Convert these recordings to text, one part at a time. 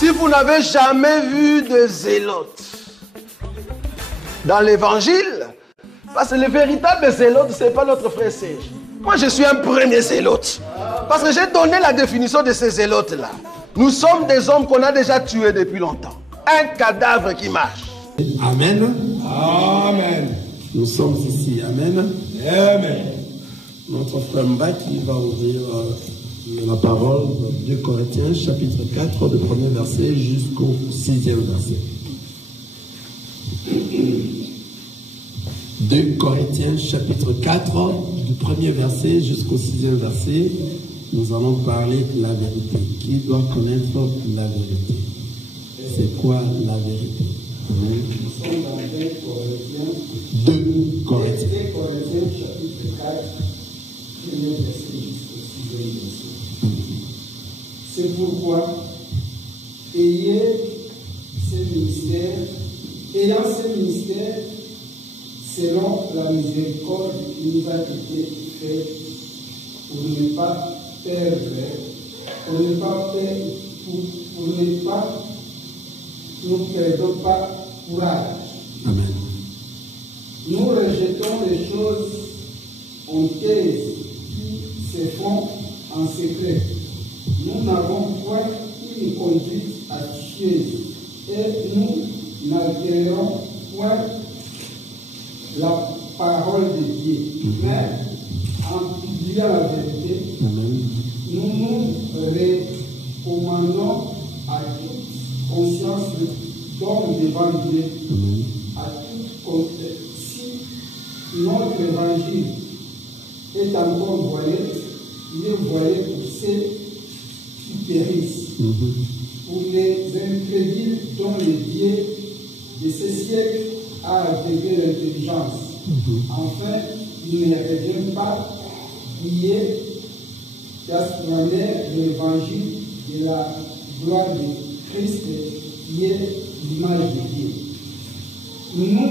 Si vous n'avez jamais vu de zélotes dans l'évangile, parce que le véritable zélote, ce n'est pas notre frère Serge. Moi, je suis un premier zélote. Parce que j'ai donné la définition de ces zélotes-là. Nous sommes des hommes qu'on a déjà tués depuis longtemps. Un cadavre qui marche. Amen. Amen. Nous sommes ici. Amen. Amen. Notre frère Mbaki va ouvrir la parole dans 2 Corinthiens, chapitre 4, du premier verset jusqu'au 6e verset. 2 Corinthiens, chapitre 4, du premier verset jusqu'au 6e verset. Nous allons parler de la vérité. Qui doit connaître la vérité? C'est quoi la vérité? Amen. Nous sommes dans 2 Corinthiens. 2 Corinthiens. 2 Corinthiens, chapitre 4, premier verset jusqu'au 6e verset. C'est pourquoi, ayant ces ministères, selon la miséricorde qui nous a été faite, pour ne pas perdre, nous ne perdons pas courage. Amen. Nous rejetons les choses honteuses qui se font en secret. Nous n'avons point une conduite astucieuse et nous n'altérons point la parole de Dieu. Mais en publiant la vérité, Amen. nous nous recommandons à toute conscience dans l'évangile, à toute conscience. Si notre évangile est encore voilé, il est voilé pour ceux qui périssent, pour les incrédules dont le Dieu de ces siècles a aveuglé l'intelligence. Enfin, il ne revient pas prier d'astronomie de l'évangile de la gloire de Christ qui est l'image de Dieu. Nous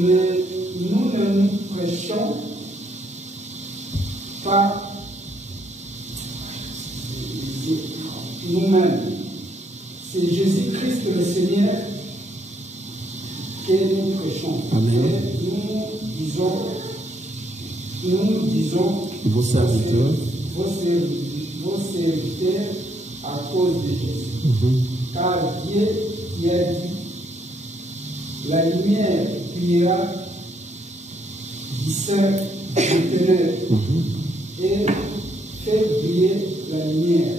ne nous prêchons pas nous-mêmes. C'est Jésus-Christ le Seigneur que nous prêchons. Amen. Et nous disons Vos serviteurs. vos serviteurs à cause de Jésus. Car Dieu qui a dit, la lumière brillera du sein du ténèbres et fait briller la lumière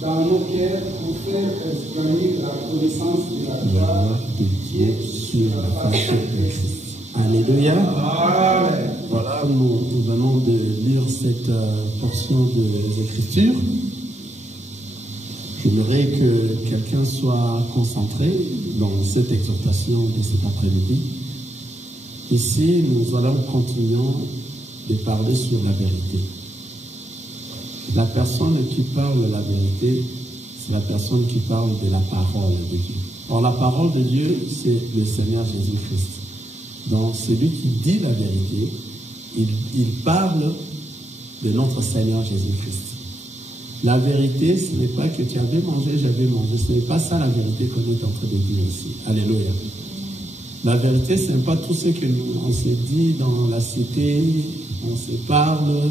dans nos cœurs pour faire resplendir la connaissance de la gloire de Dieu sur la face de Christ. Alléluia. Amen. Voilà, nous venons de lire cette portion des Écritures. J'aimerais que quelqu'un soit concentré dans cette exhortation de cet après-midi. Ici, nous allons continuer de parler sur la vérité. La personne qui parle la vérité, c'est la personne qui parle de la parole de Dieu. Or, la parole de Dieu, c'est le Seigneur Jésus-Christ. Donc, celui qui dit la vérité, il parle de notre Seigneur Jésus-Christ. La vérité, ce n'est pas que tu avais mangé, j'avais mangé. Ce n'est pas ça la vérité qu'on est en train de dire ici. Alléluia. La vérité, ce n'est pas tout ce que on s'est dit dans la cité, on se parle,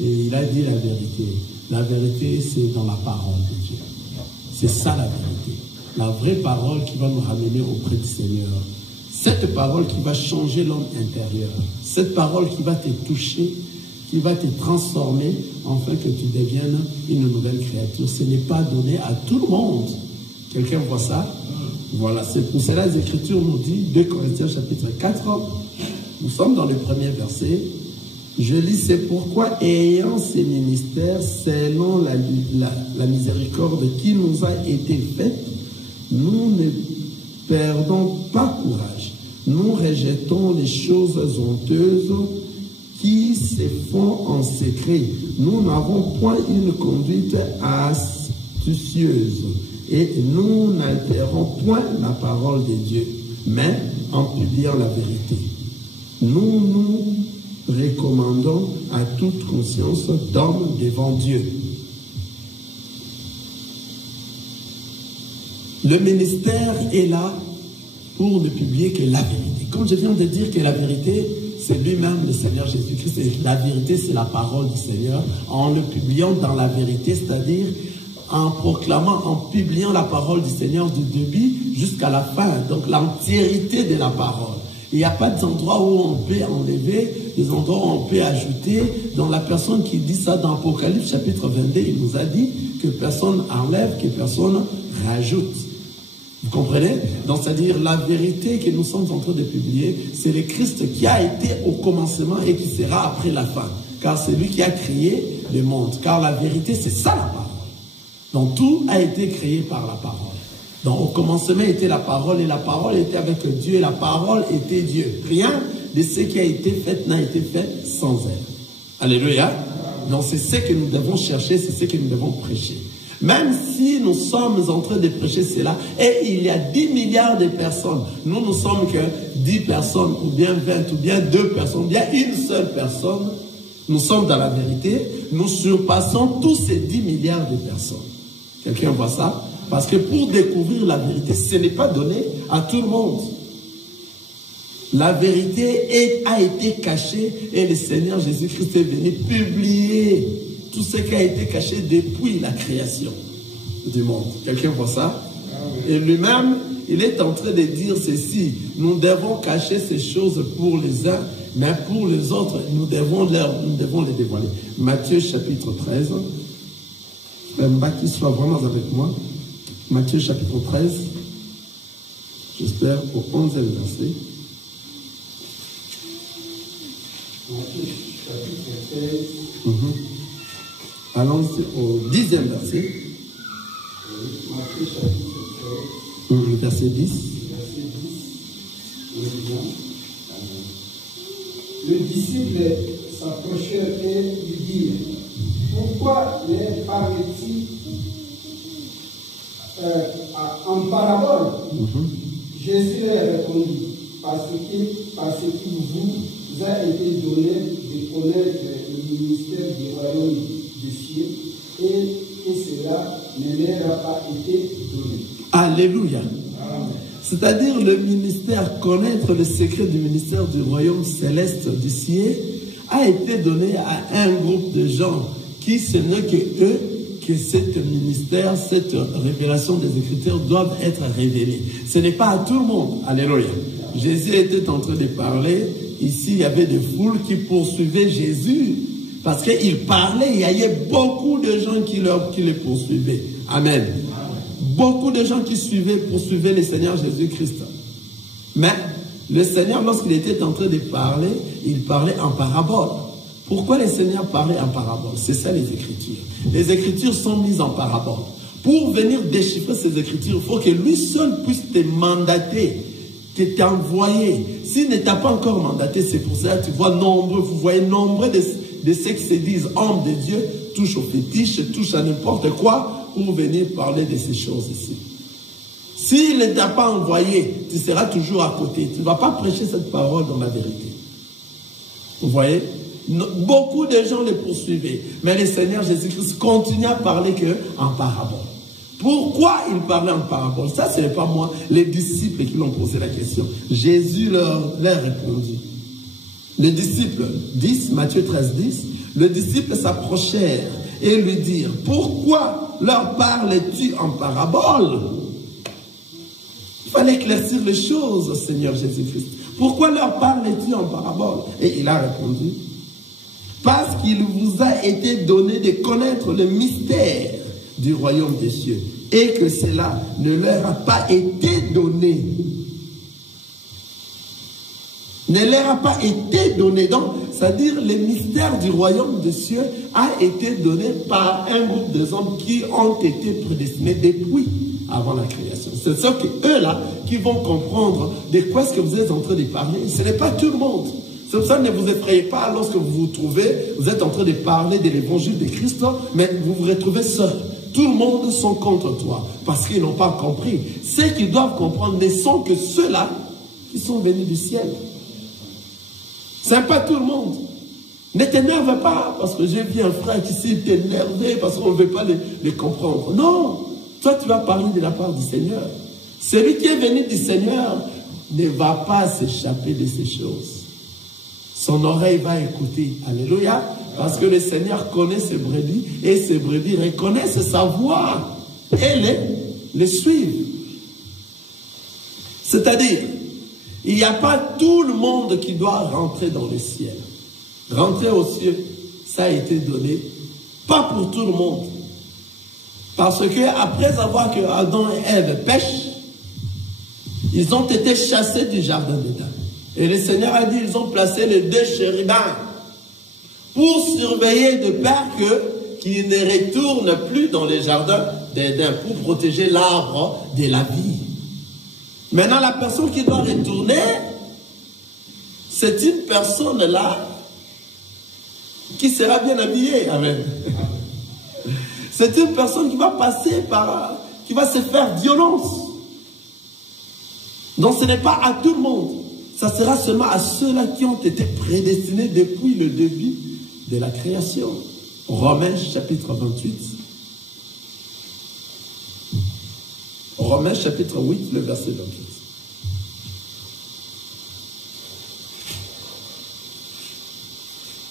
et il a dit la vérité. La vérité, c'est dans la parole de Dieu. C'est ça la vérité. La vraie parole qui va nous ramener auprès du Seigneur. Cette parole qui va changer l'homme intérieur. Cette parole qui va te toucher, qui va te transformer, afin que tu deviennes une nouvelle créature. Ce n'est pas donné à tout le monde. Quelqu'un voit ça? Voilà, c'est pour cela les Écritures nous disent, 2 Corinthiens chapitre 4, nous sommes dans le premier verset. Je lis, c'est pourquoi, ayant ces ministères, selon la miséricorde qui nous a été faite, nous ne perdons pas courage. Nous rejetons les choses honteuses qui se font en secret. Nous n'avons point une conduite astucieuse et nous n'altérons point la parole de Dieu, mais en publiant la vérité. Nous nous recommandons à toute conscience d'homme devant Dieu. Le ministère est là pour ne publier que la vérité. Comme je viens de dire que la vérité, c'est lui-même le Seigneur Jésus-Christ. Et la vérité, c'est la parole du Seigneur. En le publiant dans la vérité, c'est-à-dire en proclamant, en publiant la parole du Seigneur du début jusqu'à la fin. Donc l'entièreté de la parole. Il n'y a pas d'endroit où on peut enlever, des endroits où on peut ajouter. Dans la personne qui dit ça dans Apocalypse chapitre 22, il nous a dit que personne enlève, que personne rajoute. Vous comprenez? Donc, c'est-à-dire la vérité que nous sommes en train de publier, c'est le Christ qui a été au commencement et qui sera après la fin. Car c'est lui qui a créé le monde. Car la vérité, c'est ça la parole. Donc, tout a été créé par la parole. Donc, au commencement était la parole et la parole était avec Dieu et la parole était Dieu. Rien de ce qui a été fait n'a été fait sans elle. Alléluia. Donc, c'est ce que nous devons chercher, c'est ce que nous devons prêcher. Même si nous sommes en train de prêcher cela, et il y a 10 milliards de personnes, nous ne sommes que 10 personnes, ou bien 20, ou bien 2 personnes, ou bien une seule personne, nous sommes dans la vérité, nous surpassons tous ces 10 milliards de personnes. Quelqu'un voit ça? Parce que pour découvrir la vérité, ce n'est pas donné à tout le monde. La vérité a été cachée et le Seigneur Jésus-Christ est venu publier tout ce qui a été caché depuis la création du monde. Quelqu'un voit ça? Et lui-même, il est en train de dire ceci. Nous devons cacher ces choses pour les uns, mais pour les autres, nous devons les dévoiler. Matthieu chapitre 13. J'aimerais qu'il soit vraiment avec moi. Matthieu chapitre 13. J'espère au 11e verset. Matthieu chapitre 13. Allons au 10e verset. Matthieu chapitre 13. Verset 10. Verset 10. Le disciple s'approchèrent et lui dirent: pourquoi les parles-t-il en parabole? Jésus leur répondit: parce qu'il vous a été donné de connaître le ministère du royaume des cieux et que cela ne leur a pas été donné. Alléluia. C'est-à-dire le ministère, connaître le secret du ministère du royaume céleste du ciel a été donné à un groupe de gens qui ce n'est que eux que ce ministère, cette révélation des Écritures doivent être révélées. Ce n'est pas à tout le monde. Alléluia. Jésus était en train de parler. Ici, il y avait des foules qui poursuivaient Jésus parce qu'il parlait. Il y avait beaucoup de gens qui le poursuivaient. Amen. Beaucoup de gens qui poursuivaient le Seigneur Jésus-Christ. Mais le Seigneur, lorsqu'il était en train de parler, il parlait en parabole. Pourquoi le Seigneur parlait en parabole? C'est ça les Écritures. Les Écritures sont mises en parabole. Pour venir déchiffrer ces Écritures, il faut que lui seul puisse te mandater, que t'envoyer. S'il ne t'a pas encore mandaté, c'est pour ça que tu vois vous voyez nombreux de ceux qui se disent hommes de Dieu, touchent au fétiche, touchent à n'importe quoi, pour venir parler de ces choses ici. S'il ne t'a pas envoyé, tu seras toujours à côté. Tu ne vas pas prêcher cette parole dans la vérité. Vous voyez? Beaucoup de gens les poursuivaient. Mais le Seigneur Jésus-Christ continue à parler qu'en parabole. Pourquoi il parlait en parabole? Ça, ce n'est pas moi, les disciples qui l'ont posé la question. Jésus leur répondit. Les disciples, 10, Matthieu 13, 10, les disciples s'approchèrent et lui dirent: pourquoi leur parles-tu en parabole? Il fallait éclaircir les choses, Seigneur Jésus-Christ. Pourquoi leur parles-tu en parabole? Et il a répondu: parce qu'il vous a été donné de connaître le mystère du royaume des cieux et que cela ne leur a pas été donné. Ne leur a pas été donné. Donc, c'est-à-dire le mystère du royaume des cieux a été donné par un groupe de hommes qui ont été prédestinés depuis avant la création. C'est ça que eux-là qui vont comprendre de quoi est-ce que vous êtes en train de parler. Ce n'est pas tout le monde. C'est pour ça que ne vous effrayez pas lorsque vous vous trouvez, vous êtes en train de parler de l'évangile de Christ, mais vous vous retrouvez seul. Tout le monde sont contre toi parce qu'ils n'ont pas compris. Ceux qui doivent comprendre ne sont que ceux-là qui sont venus du ciel. Ce n'est pas tout le monde. Ne t'énerve pas parce que j'ai vu un frère qui s'est énervé parce qu'on ne veut pas les comprendre. Non. Toi, tu vas parler de la part du Seigneur. Celui qui est venu du Seigneur ne va pas s'échapper de ces choses. Son oreille va écouter. Alléluia. Parce que le Seigneur connaît ses brebis et ses brebis reconnaissent sa voix et les suivent. C'est-à-dire, il n'y a pas tout le monde qui doit rentrer dans le ciel. Rentrer aux cieux, ça a été donné, pas pour tout le monde. Parce que après avoir que Adam et Ève pêchent, ils ont été chassés du jardin d'Éden. Et le Seigneur a dit, ils ont placé les 2 chérubins pour surveiller de peur qu'ils ne retournent plus dans le jardin d'Éden, pour protéger l'arbre de la vie. Maintenant, la personne qui doit retourner, c'est une personne-là qui sera bien habillée. Amen. C'est une personne qui va passer par, qui va se faire violence. Donc ce n'est pas à tout le monde. Ça sera seulement à ceux-là qui ont été prédestinés depuis le début de la création. Romains chapitre 28. Romains chapitre 8, le verset 28.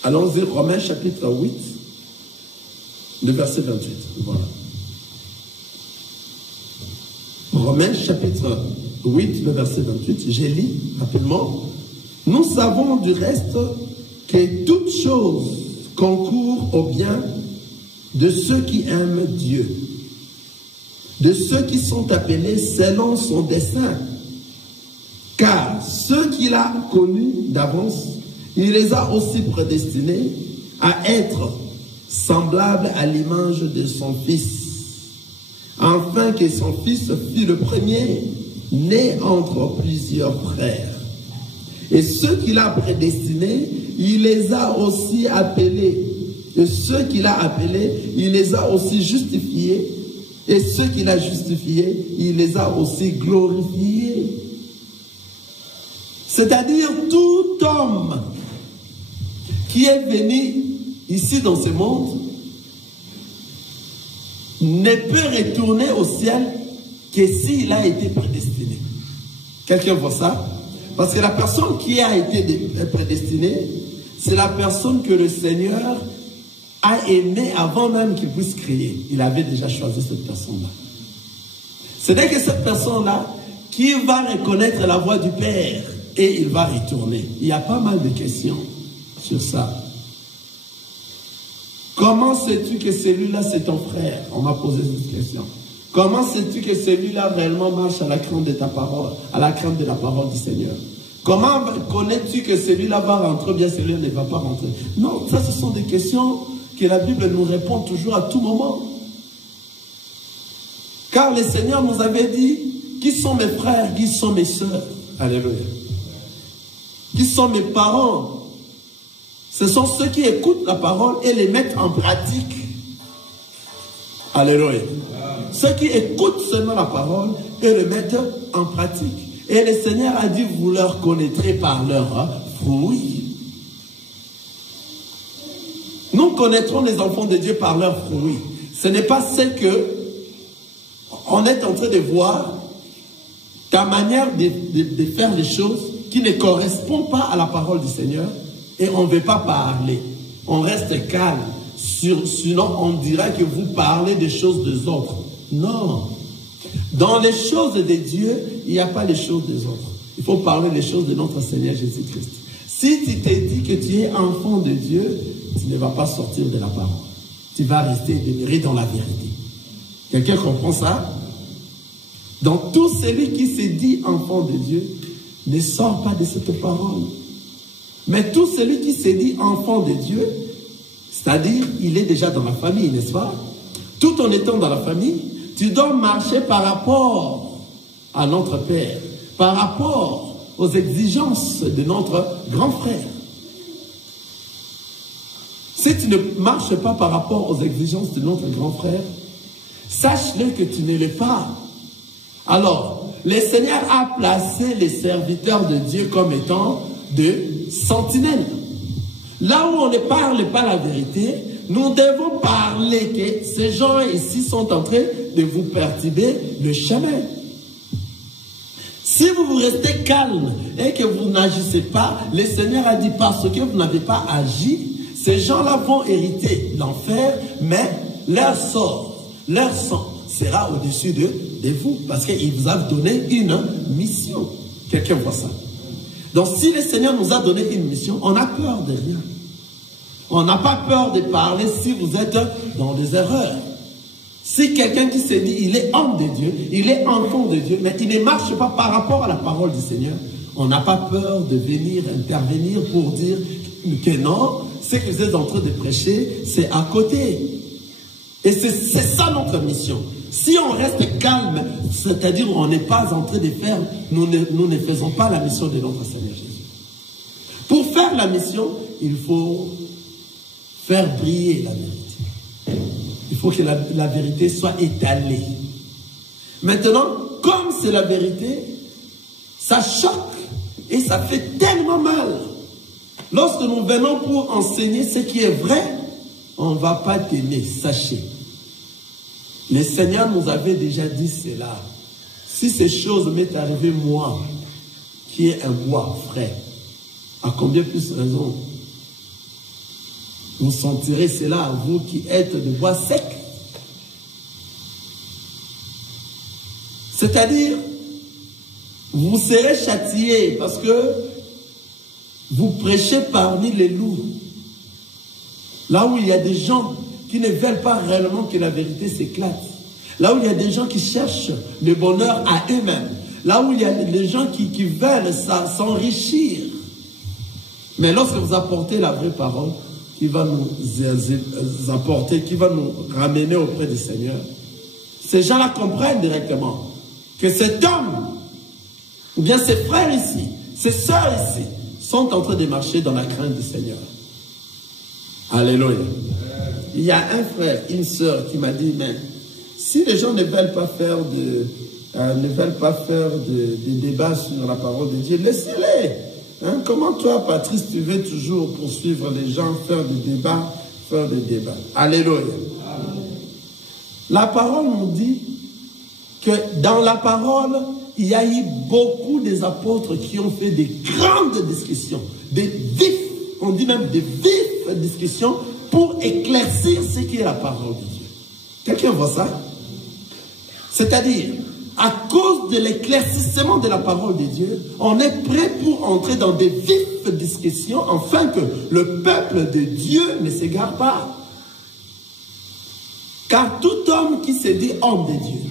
Allons-y, Romains chapitre 8, le verset 28. Voilà. Romains chapitre 8, le verset 28. Je lis rapidement. Nous savons du reste que toute chose concourt au bien de ceux qui aiment Dieu, de ceux qui sont appelés selon son dessein. Car ceux qu'il a connus d'avance, il les a aussi prédestinés à être semblables à l'image de son Fils, afin que son Fils fût le premier né entre plusieurs frères. Et ceux qu'il a prédestinés, il les a aussi appelés. Et ceux qu'il a appelés, il les a aussi justifiés. Et ceux qu'il a justifiés, il les a aussi glorifiés. C'est-à-dire tout homme qui est venu ici dans ce monde ne peut retourner au ciel que s'il a été prédestiné. Quelqu'un voit ça? Parce que la personne qui a été prédestinée, c'est la personne que le Seigneur a aimée avant même qu'il puisse créer. Il avait déjà choisi cette personne-là. Ce n'est que cette personne-là qui va reconnaître la voix du Père et il va retourner. Il y a pas mal de questions sur ça. Comment sais-tu que celui-là c'est ton frère? On m'a posé cette question. Comment sais-tu que celui-là réellement marche à la crainte de ta parole, à la crainte de la parole du Seigneur? Comment connais-tu que celui-là va rentrer, bien celui-là ne va pas rentrer? Non, ça ce sont des questions que la Bible nous répond toujours à tout moment. Car le Seigneur nous avait dit, qui sont mes frères, qui sont mes soeurs? Alléluia. Qui sont mes parents? Ce sont ceux qui écoutent la parole et les mettent en pratique. Alléluia. Ceux qui écoutent seulement la parole et le mettent en pratique. Et le Seigneur a dit, vous leur connaîtrez par leurs fruits. Nous connaîtrons les enfants de Dieu par leurs fruits. Ce n'est pas ce que on est en train de voir, ta manière de faire les choses qui ne correspond pas à la parole du Seigneur. Et on ne veut pas parler. On reste calme. Sinon, on dira que vous parlez des choses des autres. Non. Dans les choses de Dieu, il n'y a pas les choses des autres. Il faut parler des choses de notre Seigneur Jésus-Christ. Si tu t'es dit que tu es enfant de Dieu, tu ne vas pas sortir de la parole. Tu vas rester demeuré dans la vérité. Quelqu'un comprend ça? Donc, tout celui qui s'est dit enfant de Dieu ne sort pas de cette parole. Mais tout celui qui s'est dit enfant de Dieu, c'est-à-dire, il est déjà dans la famille, n'est-ce pas? Tout en étant dans la famille, tu dois marcher par rapport à notre Père, par rapport aux exigences de notre grand frère. Si tu ne marches pas par rapport aux exigences de notre grand frère, sache-le que tu ne l'es pas. Alors, le Seigneur a placé les serviteurs de Dieu comme étant de sentinelles. Là où on ne parle pas la vérité, nous devons parler que ces gens ici sont en train de vous perturber le chemin. Si vous restez calme et que vous n'agissez pas, le Seigneur a dit parce que vous n'avez pas agi, ces gens-là vont hériter l'enfer, mais leur sort, leur sang sera au-dessus de vous, parce qu'il vous a donné une mission. Quelqu'un voit ça? Donc si le Seigneur nous a donné une mission, on n'a peur de rien. On n'a pas peur de parler si vous êtes dans des erreurs. Si quelqu'un qui se dit, il est homme de Dieu, il est enfant de Dieu, mais il ne marche pas par rapport à la parole du Seigneur, on n'a pas peur de venir intervenir pour dire que non, ce que vous êtes en train de prêcher, c'est à côté. Et c'est ça notre mission. Si on reste calme, c'est-à-dire on n'est pas en train de faire, nous ne faisons pas la mission de notre Seigneur Jésus. Pour faire la mission, il faut faire briller la vérité. Il faut que la vérité soit étalée. Maintenant, comme c'est la vérité, ça choque et ça fait tellement mal. Lorsque nous venons pour enseigner ce qui est vrai, on ne va pas t'aimer, sachez. Le Seigneur nous avait déjà dit cela. Si ces choses m'est arrivées, moi, qui ai un bois frais, à combien plus raison vous sentirez cela, vous qui êtes de bois sec. C'est-à-dire, vous serez châtiés parce que vous prêchez parmi les loups. Là où il y a des gens qui ne veulent pas réellement que la vérité s'éclate. Là où il y a des gens qui cherchent le bonheur à eux-mêmes. Là où il y a des gens qui veulent s'enrichir. Mais lorsque vous apportez la vraie parole, qui va nous apporter, qui va nous ramener auprès du Seigneur, ces gens-là comprennent directement que cet homme, ou bien ses frères ici, ses sœurs ici, sont en train de marcher dans la crainte du Seigneur. Alléluia. Il y a un frère, une sœur qui m'a dit, mais si les gens ne veulent pas faire de débats sur la parole de Dieu, laissez-les. Hein? Comment toi, Patrice, tu veux toujours poursuivre les gens, faire des débats? Alléluia. Amen. La parole nous dit que dans la parole, il y a eu beaucoup des apôtres qui ont fait des grandes discussions, des vifs, on dit même des vives discussions pour éclaircir ce qui est la parole de Dieu. Quelqu'un voit ça? C'est-à-dire, à cause de l'éclaircissement de la parole de Dieu, on est prêt pour entrer dans des vives discussions afin que le peuple de Dieu ne s'égare pas. Car tout homme qui se dit homme de Dieu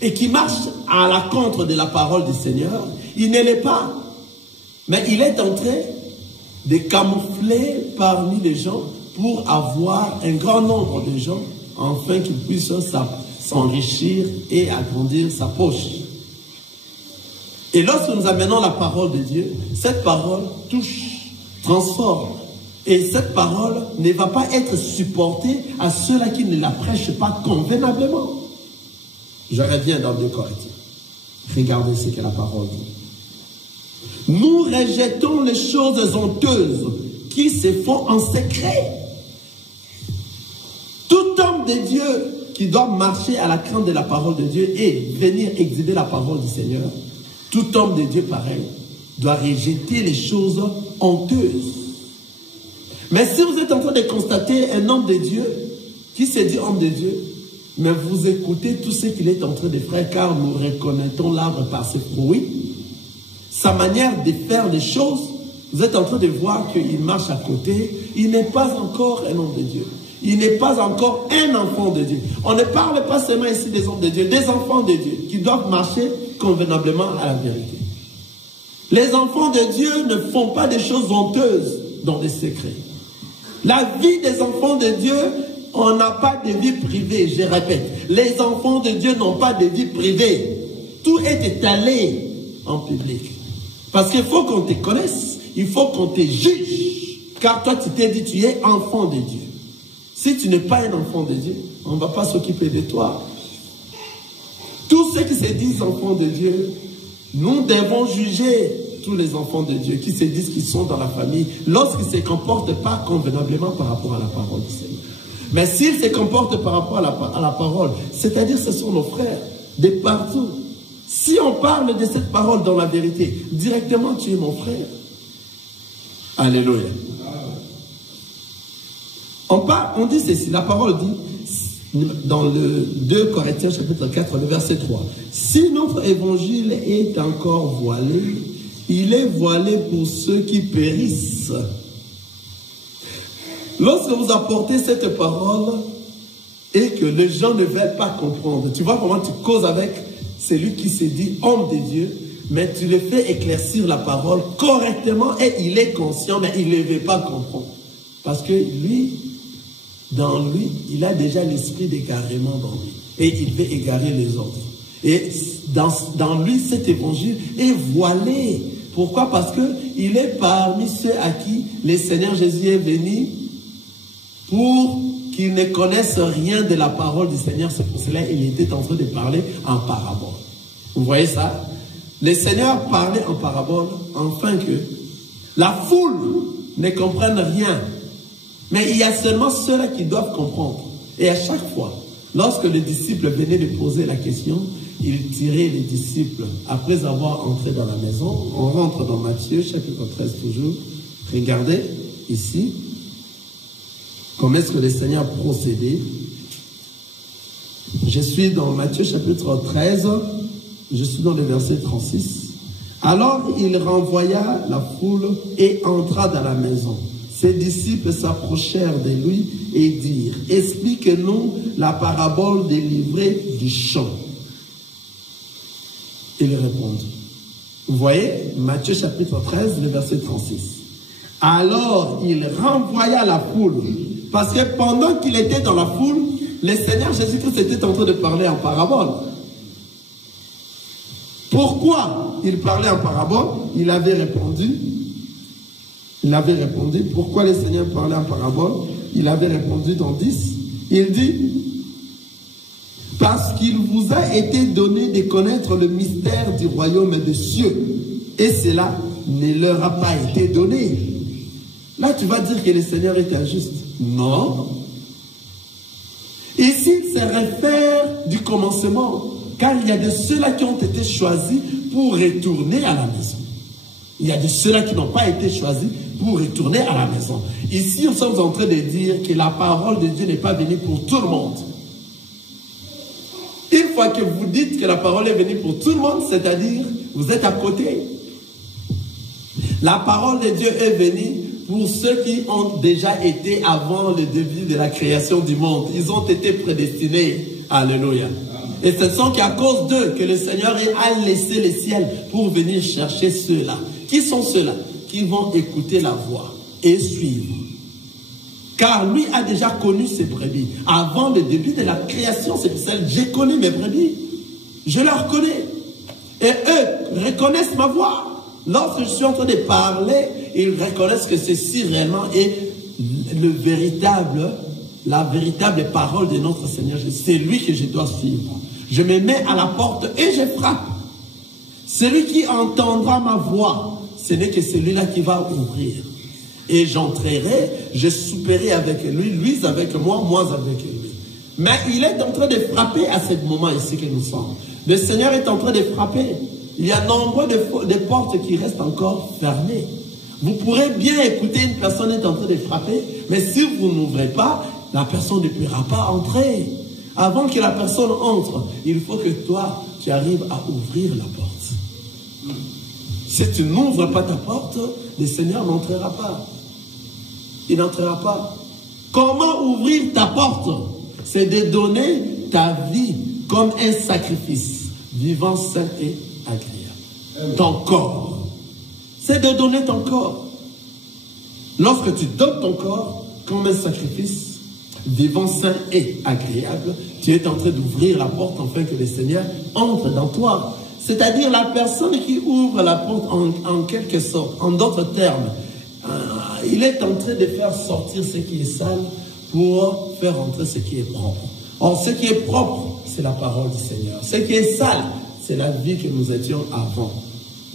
et qui marche à la contre de la parole du Seigneur, il ne l'est pas. Mais il est en train de camoufler parmi les gens pour avoir un grand nombre de gens afin qu'ils puissent s'enrichir et agrandir sa poche. Et lorsque nous amenons la parole de Dieu, cette parole touche, transforme. Et cette parole ne va pas être supportée à ceux-là qui ne la prêchent pas convenablement. Je reviens dans 2 Corinthiens. Regardez ce que la parole dit. Nous rejetons les choses honteuses qui se font en secret. Tout homme de Dieu qui doit marcher à la crainte de la parole de Dieu et venir exhiber la parole du Seigneur, tout homme de Dieu pareil doit rejeter les choses honteuses. Mais si vous êtes en train de constater un homme de Dieu qui se dit homme de Dieu, mais vous écoutez tout ce qu'il est en train de faire, car nous reconnaissons l'arbre par ses fruits, sa manière de faire les choses, vous êtes en train de voir qu'il marche à côté, il n'est pas encore un homme de Dieu. Il n'est pas encore un enfant de Dieu. On ne parle pas seulement ici des hommes de Dieu, des enfants de Dieu qui doivent marcher convenablement à la vérité. Les enfants de Dieu ne font pas des choses honteuses dans les secrets. La vie des enfants de Dieu, on n'a pas de vie privée, je répète. Les enfants de Dieu n'ont pas de vie privée. Tout est étalé en public. Parce qu'il faut qu'on te connaisse, il faut qu'on te juge. Car toi, tu t'es dit, tu es enfant de Dieu. Si tu n'es pas un enfant de Dieu, on ne va pas s'occuper de toi. Tous ceux qui se disent enfants de Dieu, nous devons juger tous les enfants de Dieu qui se disent qu'ils sont dans la famille lorsqu'ils ne se comportent pas convenablement par rapport à la parole du Seigneur. Mais s'ils se comportent par rapport à la parole, c'est-à-dire ce sont nos frères, de partout. Si on parle de cette parole dans la vérité, directement tu es mon frère. Alléluia. On dit ceci, la parole dit, dans le 2 Corinthiens chapitre 4, le verset 3, « Si notre évangile est encore voilé, il est voilé pour ceux qui périssent. » Lorsque vous apportez cette parole et que les gens ne veulent pas comprendre, tu vois comment tu causes avec celui qui se dit homme de Dieu, mais tu le fais éclaircir la parole correctement et il est conscient, mais il ne veut pas comprendre. Parce que lui, dans lui, il a déjà l'esprit d'égarement dans lui. Et il veut égarer les autres. Et dans lui, cet évangile est voilé. Pourquoi? Parce qu'il est parmi ceux à qui le Seigneur Jésus est venu pour qu'ils ne connaissent rien de la parole du Seigneur. C'est pour cela qu'il était en train de parler en parabole. Vous voyez ça? Le Seigneur parlait en parabole afin que la foule ne comprenne rien. Mais il y a seulement ceux-là qui doivent comprendre. Et à chaque fois, lorsque les disciples venaient de poser la question, il tirait les disciples. Après avoir entré dans la maison, on rentre dans Matthieu, chapitre 13 toujours. Regardez ici, comment est-ce que le Seigneur procédait. Je suis dans Matthieu, chapitre 13, je suis dans le verset 36. Alors il renvoya la foule et entra dans la maison. Ses disciples s'approchèrent de lui et dirent, « Explique-nous la parabole des livrets du champ. » Il répondit. Vous voyez, Matthieu chapitre 13, le verset 36. Alors il renvoya la foule, parce que pendant qu'il était dans la foule, le Seigneur Jésus-Christ était en train de parler en parabole. Pourquoi il parlait en parabole? Il avait répondu, pourquoi le Seigneur parlait en parabole? Il avait répondu dans 10. Il dit, parce qu'il vous a été donné de connaître le mystère du royaume des cieux, et cela ne leur a pas été donné. Là, tu vas dire que le Seigneur est injuste. Non. Ici, il se réfère du commencement, car il y a de ceux-là qui ont été choisis pour retourner à la maison. Il y a de ceux-là qui n'ont pas été choisis pour retourner à la maison. Ici, nous sommes en train de dire que la parole de Dieu n'est pas venue pour tout le monde. Une fois que vous dites que la parole est venue pour tout le monde, c'est-à-dire, vous êtes à côté. La parole de Dieu est venue pour ceux qui ont déjà été avant le début de la création du monde. Ils ont été prédestinés. Alléluia. Et ce sont qu'à cause d'eux que le Seigneur a laissé le ciel pour venir chercher ceux-là. Qui sont ceux-là? Qui vont écouter la voix et suivre. Car lui a déjà connu ses brebis. Avant le début de la création, c'est pour ça que j'ai connu mes brebis. Je les reconnais. Et eux reconnaissent ma voix. Lorsque je suis en train de parler, ils reconnaissent que ceci réellement est la véritable parole de notre Seigneur Jésus. C'est lui que je dois suivre. Je me mets à la porte et je frappe. Celui qui entendra ma voix, ce n'est que celui-là qui va ouvrir. Et j'entrerai, je souperai avec lui, lui avec moi, moi avec lui. Mais il est en train de frapper à ce moment ici que nous sommes. Le Seigneur est en train de frapper. Il y a nombre de portes qui restent encore fermées. Vous pourrez bien écouter une personne est en train de frapper, mais si vous n'ouvrez pas, la personne ne pourra pas entrer. Avant que la personne entre, il faut que toi, tu arrives à ouvrir la porte. Si tu n'ouvres pas ta porte, le Seigneur n'entrera pas. Il n'entrera pas. Comment ouvrir ta porte? C'est de donner ta vie comme un sacrifice, vivant, saint et agréable. Ton corps. C'est de donner ton corps. Lorsque tu donnes ton corps comme un sacrifice, vivant, saint et agréable, tu es en train d'ouvrir la porte afin que le Seigneur entre dans toi. C'est-à-dire la personne qui ouvre la porte en quelque sorte, en d'autres termes, il est en train de faire sortir ce qui est sale pour faire entrer ce qui est propre. Or, ce qui est propre, c'est la parole du Seigneur. Ce qui est sale, c'est la vie que nous étions avant,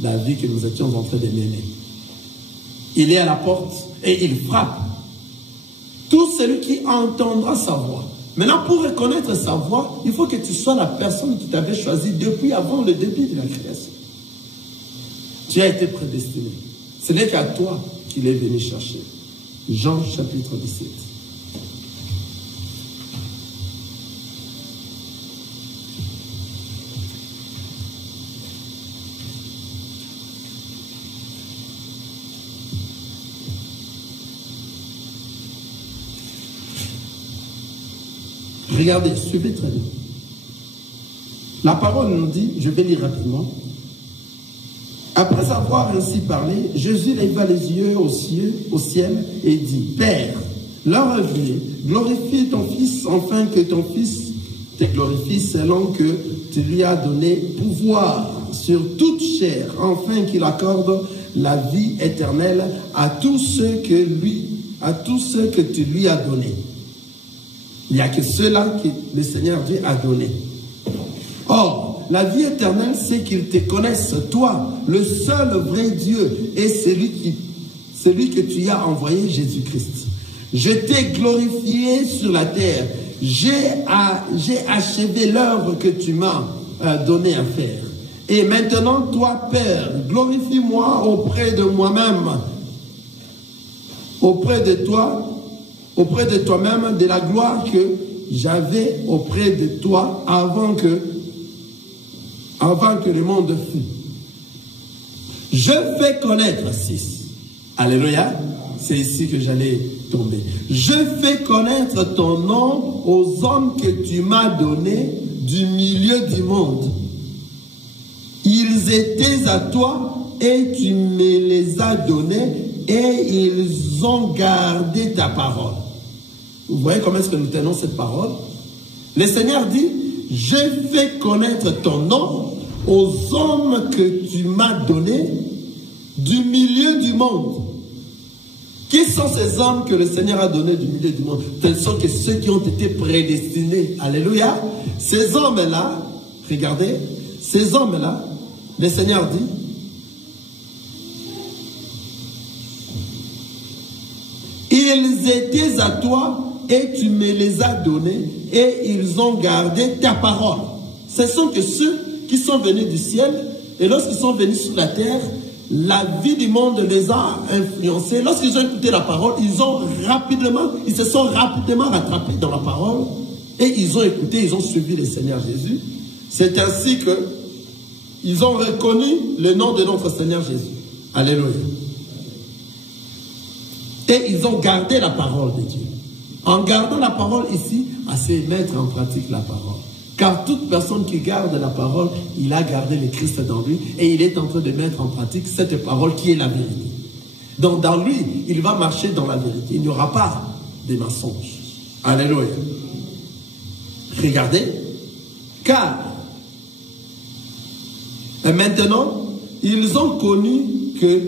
la vie que nous étions en train de mener. Il est à la porte et il frappe. Tout celui qui entendra sa voix. Maintenant, pour reconnaître sa voix, il faut que tu sois la personne qui t'avait choisi depuis avant le début de la création. Tu as été prédestiné. Ce n'est qu'à toi qu'il est venu chercher. Jean chapitre 17. Regardez, suivez très bien. La parole nous dit, je vais lire rapidement. Après avoir ainsi parlé, Jésus leva les yeux au ciel et dit, Père, leur envié, glorifie ton Fils, afin que ton Fils te glorifie selon que tu lui as donné pouvoir sur toute chair, afin qu'il accorde la vie éternelle à tous ceux que tu lui as donnés. Il n'y a que ceux-là que le Seigneur Dieu a donné. Or, la vie éternelle, c'est qu'ils te connaissent, toi, le seul vrai Dieu, et celui que tu as envoyé, Jésus-Christ. Je t'ai glorifié sur la terre. J'ai achevé l'œuvre que tu m'as donné à faire. Et maintenant, toi, Père, glorifie-moi auprès de moi-même, auprès de toi-même, de la gloire que j'avais auprès de toi avant que le monde fût. Je fais connaître, 6. Alléluia. C'est ici que j'allais tomber. Je fais connaître ton nom aux hommes que tu m'as donnés du milieu du monde. Ils étaient à toi et tu me les as donnés et ils ont gardé ta parole. Vous voyez comment est-ce que nous tenons cette parole? Le Seigneur dit, je fais connaître ton nom aux hommes que tu m'as donnés du milieu du monde. Qui sont ces hommes que le Seigneur a donnés du milieu du monde? Ce sont que ceux qui ont été prédestinés. Alléluia. Ces hommes-là, regardez, ces hommes-là, le Seigneur dit, ils étaient à toi et tu me les as donnés et ils ont gardé ta parole. Ce sont que ceux qui sont venus du ciel et lorsqu'ils sont venus sur la terre, la vie du monde les a influencés. Lorsqu'ils ont écouté la parole, ils se sont rapidement rattrapés dans la parole et ils ont écouté, ils ont suivi le Seigneur Jésus. C'est ainsi que ils ont reconnu le nom de notre Seigneur Jésus. Alléluia. Et ils ont gardé la parole de Dieu. En gardant la parole ici, à se mettre en pratique la parole. Car toute personne qui garde la parole, il a gardé le Christ dans lui et il est en train de mettre en pratique cette parole qui est la vérité. Donc dans lui, il va marcher dans la vérité. Il n'y aura pas de mensonges. Alléluia. Regardez. Car et maintenant, ils ont connu que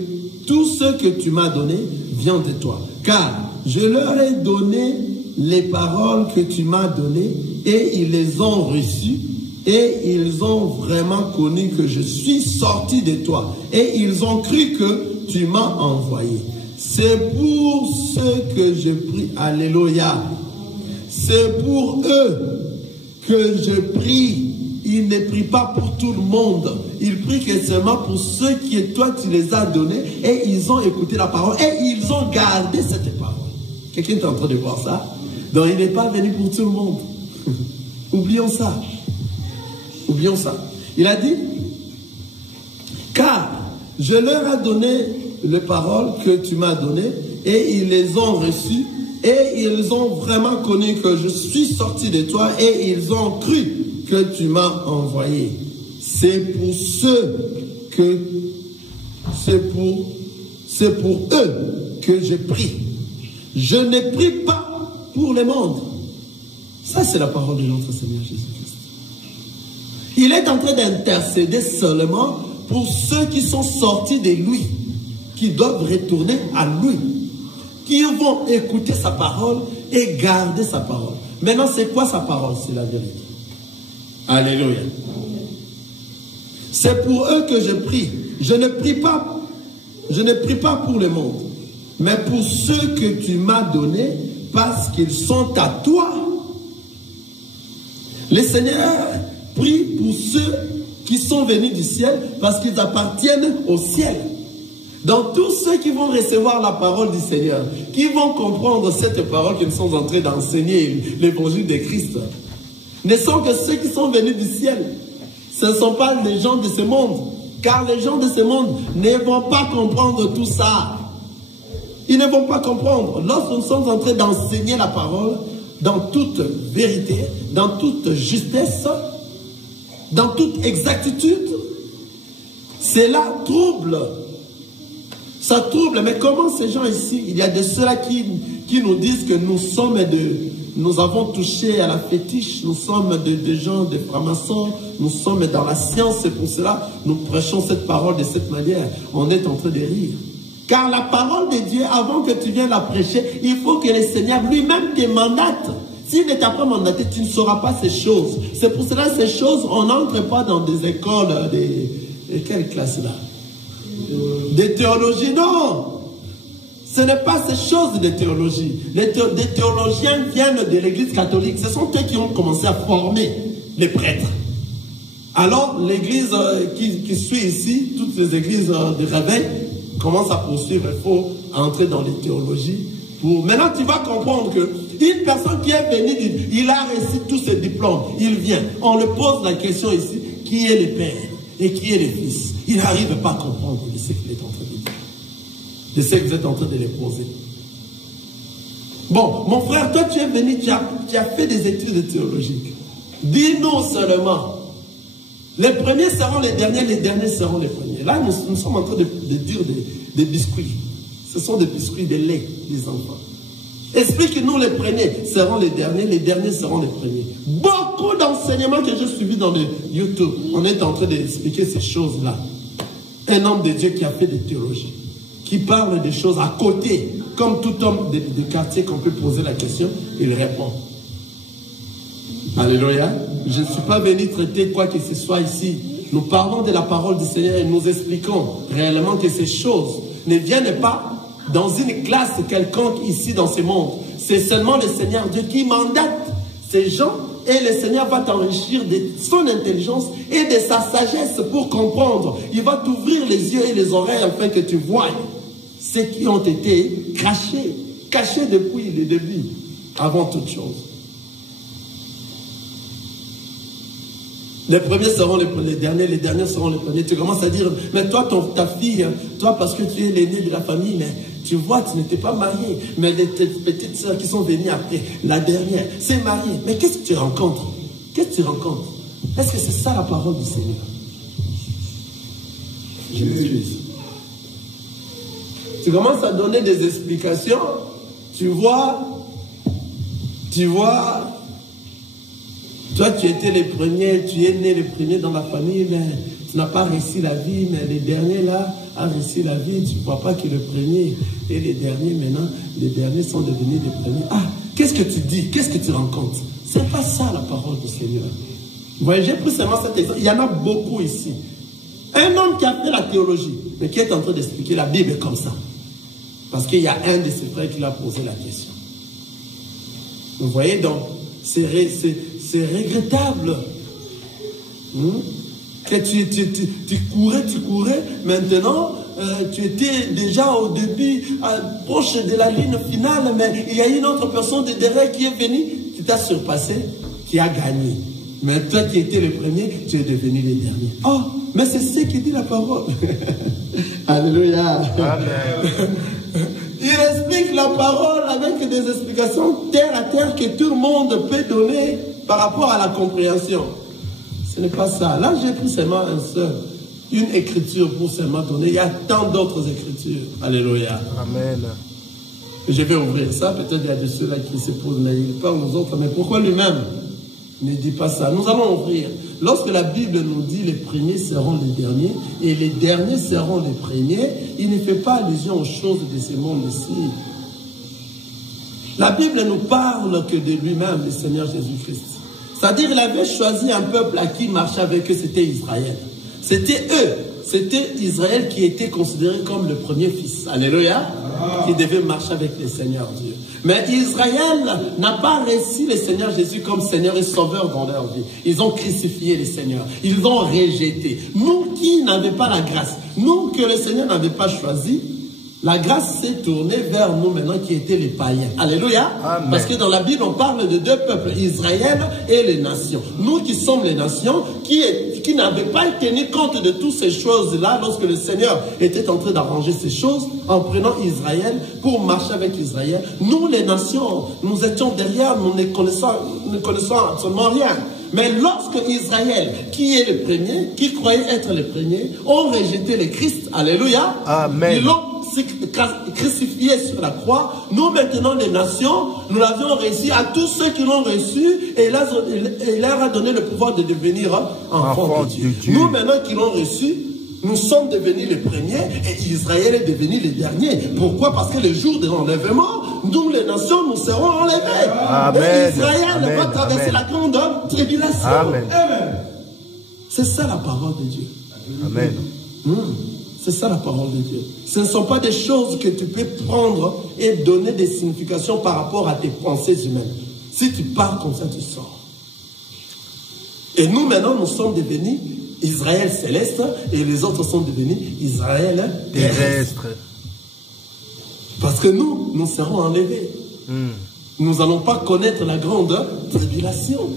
tout ce que tu m'as donné vient de toi. Car je leur ai donné les paroles que tu m'as données et ils les ont reçues et ils ont vraiment connu que je suis sorti de toi et ils ont cru que tu m'as envoyé. C'est pour ceux que je prie. Alléluia. C'est pour eux que je prie. Il ne prie pas pour tout le monde. Il prie que seulement pour ceux qui, toi, tu les as donnés et ils ont écouté la parole et ils ont gardé cette parole. Quelqu'un est en train de voir ça? Donc, il n'est pas venu pour tout le monde. Oublions ça. Oublions ça. Il a dit, car je leur ai donné les paroles que tu m'as données et ils les ont reçues et ils ont vraiment connu que je suis sorti de toi et ils ont cru que tu m'as envoyé. C'est pour eux que je prie. Je ne prie pas pour le monde. Ça, c'est la parole de notre Seigneur Jésus-Christ. Il est en train d'intercéder seulement pour ceux qui sont sortis de lui, qui doivent retourner à lui, qui vont écouter sa parole et garder sa parole. Maintenant, c'est quoi sa parole? C'est la vérité. Alléluia. C'est pour eux que je prie. Je ne prie pas pour le monde, mais pour ceux que tu m'as donnés, parce qu'ils sont à toi. Le Seigneur prie pour ceux qui sont venus du ciel parce qu'ils appartiennent au ciel. Donc tous ceux qui vont recevoir la parole du Seigneur, qui vont comprendre cette parole que nous sommes en train d'enseigner, l'évangile de Christ, ne sont que ceux qui sont venus du ciel. Ce ne sont pas les gens de ce monde, car les gens de ce monde ne vont pas comprendre tout ça. Ils ne vont pas comprendre. Lorsque nous sommes en train d'enseigner la parole, dans toute vérité, dans toute justesse, dans toute exactitude, cela trouble. Ça trouble. Mais comment ces gens ici, il y a de ceux-là qui nous disent que nous avons touché à la fétiche, nous sommes des gens, des francs-maçons, nous sommes dans la science, c'est pour cela nous prêchons cette parole de cette manière. On est en train de rire. Car la parole de Dieu, avant que tu viennes la prêcher, il faut que le Seigneur lui-même te mandate. S'il ne t'a pas mandaté, tu ne sauras pas ces choses. C'est pour cela ces choses, on n'entre pas dans des écoles, quelle classe là? Des théologies, non. Ce n'est pas ces choses de théologie. Les théologiens viennent de l'église catholique. Ce sont eux qui ont commencé à former les prêtres. Alors, l'église qui suit ici, toutes les églises de réveil, commencent à poursuivre. Il faut entrer dans les théologies. Maintenant, tu vas comprendre qu'une personne qui est venue, il a reçu tous ses diplômes, il vient. On lui pose la question ici, qui est le Père et qui est le Fils? Il n'arrive pas à comprendre de ce qu'il est en train de dire. De ce que vous êtes en train de les poser. Bon, mon frère, toi tu es venu, tu as fait des études de théologie. Dis-nous seulement, les premiers seront les derniers seront les premiers. Là, nous sommes en train de dire des biscuits. Ce sont des biscuits de lait des enfants. Explique-nous, les premiers seront les derniers seront les premiers. Beaucoup d'enseignements que j'ai suivis dans le YouTube, on est en train d'expliquer ces choses-là. Un homme de Dieu qui a fait des théologies, qui parle des choses à côté, comme tout homme de quartier qu'on peut poser la question, il répond. Alléluia. Je ne suis pas venu traiter quoi que ce soit ici. Nous parlons de la parole du Seigneur et nous expliquons réellement que ces choses ne viennent pas dans une classe quelconque ici dans ce monde. C'est seulement le Seigneur Dieu qui mandate ces gens et le Seigneur va t'enrichir de son intelligence et de sa sagesse pour comprendre. Il va t'ouvrir les yeux et les oreilles afin que tu voies ceux qui ont été cachés depuis le début, avant toute chose. Les premiers seront les derniers seront les premiers. Tu commences à dire, mais toi, ta fille, toi, parce que tu es l'aîné de la famille, mais tu vois, tu n'étais pas marié. Mais tes petites soeurs qui sont venues après, la dernière, c'est mariée. Mais qu'est-ce que tu rencontres? Qu'est-ce que tu rencontres? Est-ce que c'est ça la parole du Seigneur? Je m'excuse. Tu commences à donner des explications, tu vois, toi tu étais le premier, tu es né le premier dans la famille, mais tu n'as pas réussi la vie, mais les derniers là ont réussi la vie, tu ne vois pas que le premier et les derniers maintenant, les derniers sont devenus les premiers. Ah, qu'est-ce que tu dis? Qu'est-ce que tu rencontres? C'est pas ça la parole du Seigneur. Vous voyez, j'ai pris seulement cet exemple. Il y en a beaucoup ici. Un homme qui a fait la théologie, mais qui est en train d'expliquer la Bible comme ça. Parce qu'il y a un de ses frères qui l'a posé la question. Vous voyez donc, c'est regrettable. Que tu courais, maintenant, tu étais déjà au début, proche de la ligne finale, mais il y a une autre personne de derrière qui est venue, qui t'a surpassé, qui a gagné. Mais toi qui étais le premier, tu es devenu le dernier. Oh, mais c'est ce qui dit la parole. Alléluia. Amen. Il explique la parole avec des explications terre à terre que tout le monde peut donner par rapport à la compréhension. Ce n'est pas ça. Là, j'ai pris seulement une écriture pour seulement donner. Il y a tant d'autres écritures. Alléluia. Amen. Je vais ouvrir ça. Peut-être il y a de ceux-là qui se posent, mais il parle aux autres. Mais pourquoi lui-même ne dit pas ça? Nous allons ouvrir. Lorsque la Bible nous dit les premiers seront les derniers et les derniers seront les premiers, il ne fait pas allusion aux choses de ce monde ici. La Bible nous parle que de lui-même, le Seigneur Jésus-Christ. C'est-à-dire qu'il avait choisi un peuple à qui marcher avec eux, c'était Israël. C'était eux c'était Israël qui était considéré comme le premier fils. Alléluia. Qui devait marcher avec le Seigneur Dieu. Mais Israël n'a pas reçu le Seigneur Jésus comme Seigneur et Sauveur dans leur vie. Ils ont crucifié le Seigneur. Ils ont rejeté. Nous qui n'avions pas la grâce, nous que le Seigneur n'avait pas choisi, la grâce s'est tournée vers nous maintenant qui étaient les païens. Alléluia. Amen. Parce que dans la Bible, on parle de deux peuples, Israël et les nations. Nous qui sommes les nations, qui n'avaient pas tenu compte de toutes ces choses-là lorsque le Seigneur était en train d'arranger ces choses en prenant Israël pour marcher avec Israël. Nous, les nations, nous étions derrière, nous ne connaissons absolument rien. Mais lorsque Israël, qui est le premier, qui croyait être le premier, ont rejeté le Christ, alléluia, amen. Ils l'ont crucifié sur la croix. Nous maintenant les nations, nous l'avions reçu à tous ceux qui l'ont reçu et il leur a donné le pouvoir de devenir enfants de Dieu. Nous maintenant qui l'ont reçu, nous sommes devenus les premiers et Israël est devenu les derniers. Pourquoi? Parce que le jour de l'enlèvement, nous les nations, nous serons enlevés. Amen. Et Israël va traverser la grande tribulation. Amen. C'est ça la parole de Dieu. Amen. C'est ça la parole de Dieu. Ce ne sont pas des choses que tu peux prendre et donner des significations par rapport à tes pensées humaines. Si tu parles comme ça, tu sors. Et nous maintenant, nous sommes devenus Israël céleste et les autres sont devenus Israël terrestre. Parce que nous serons enlevés. Nous n'allons pas connaître la grande tribulation.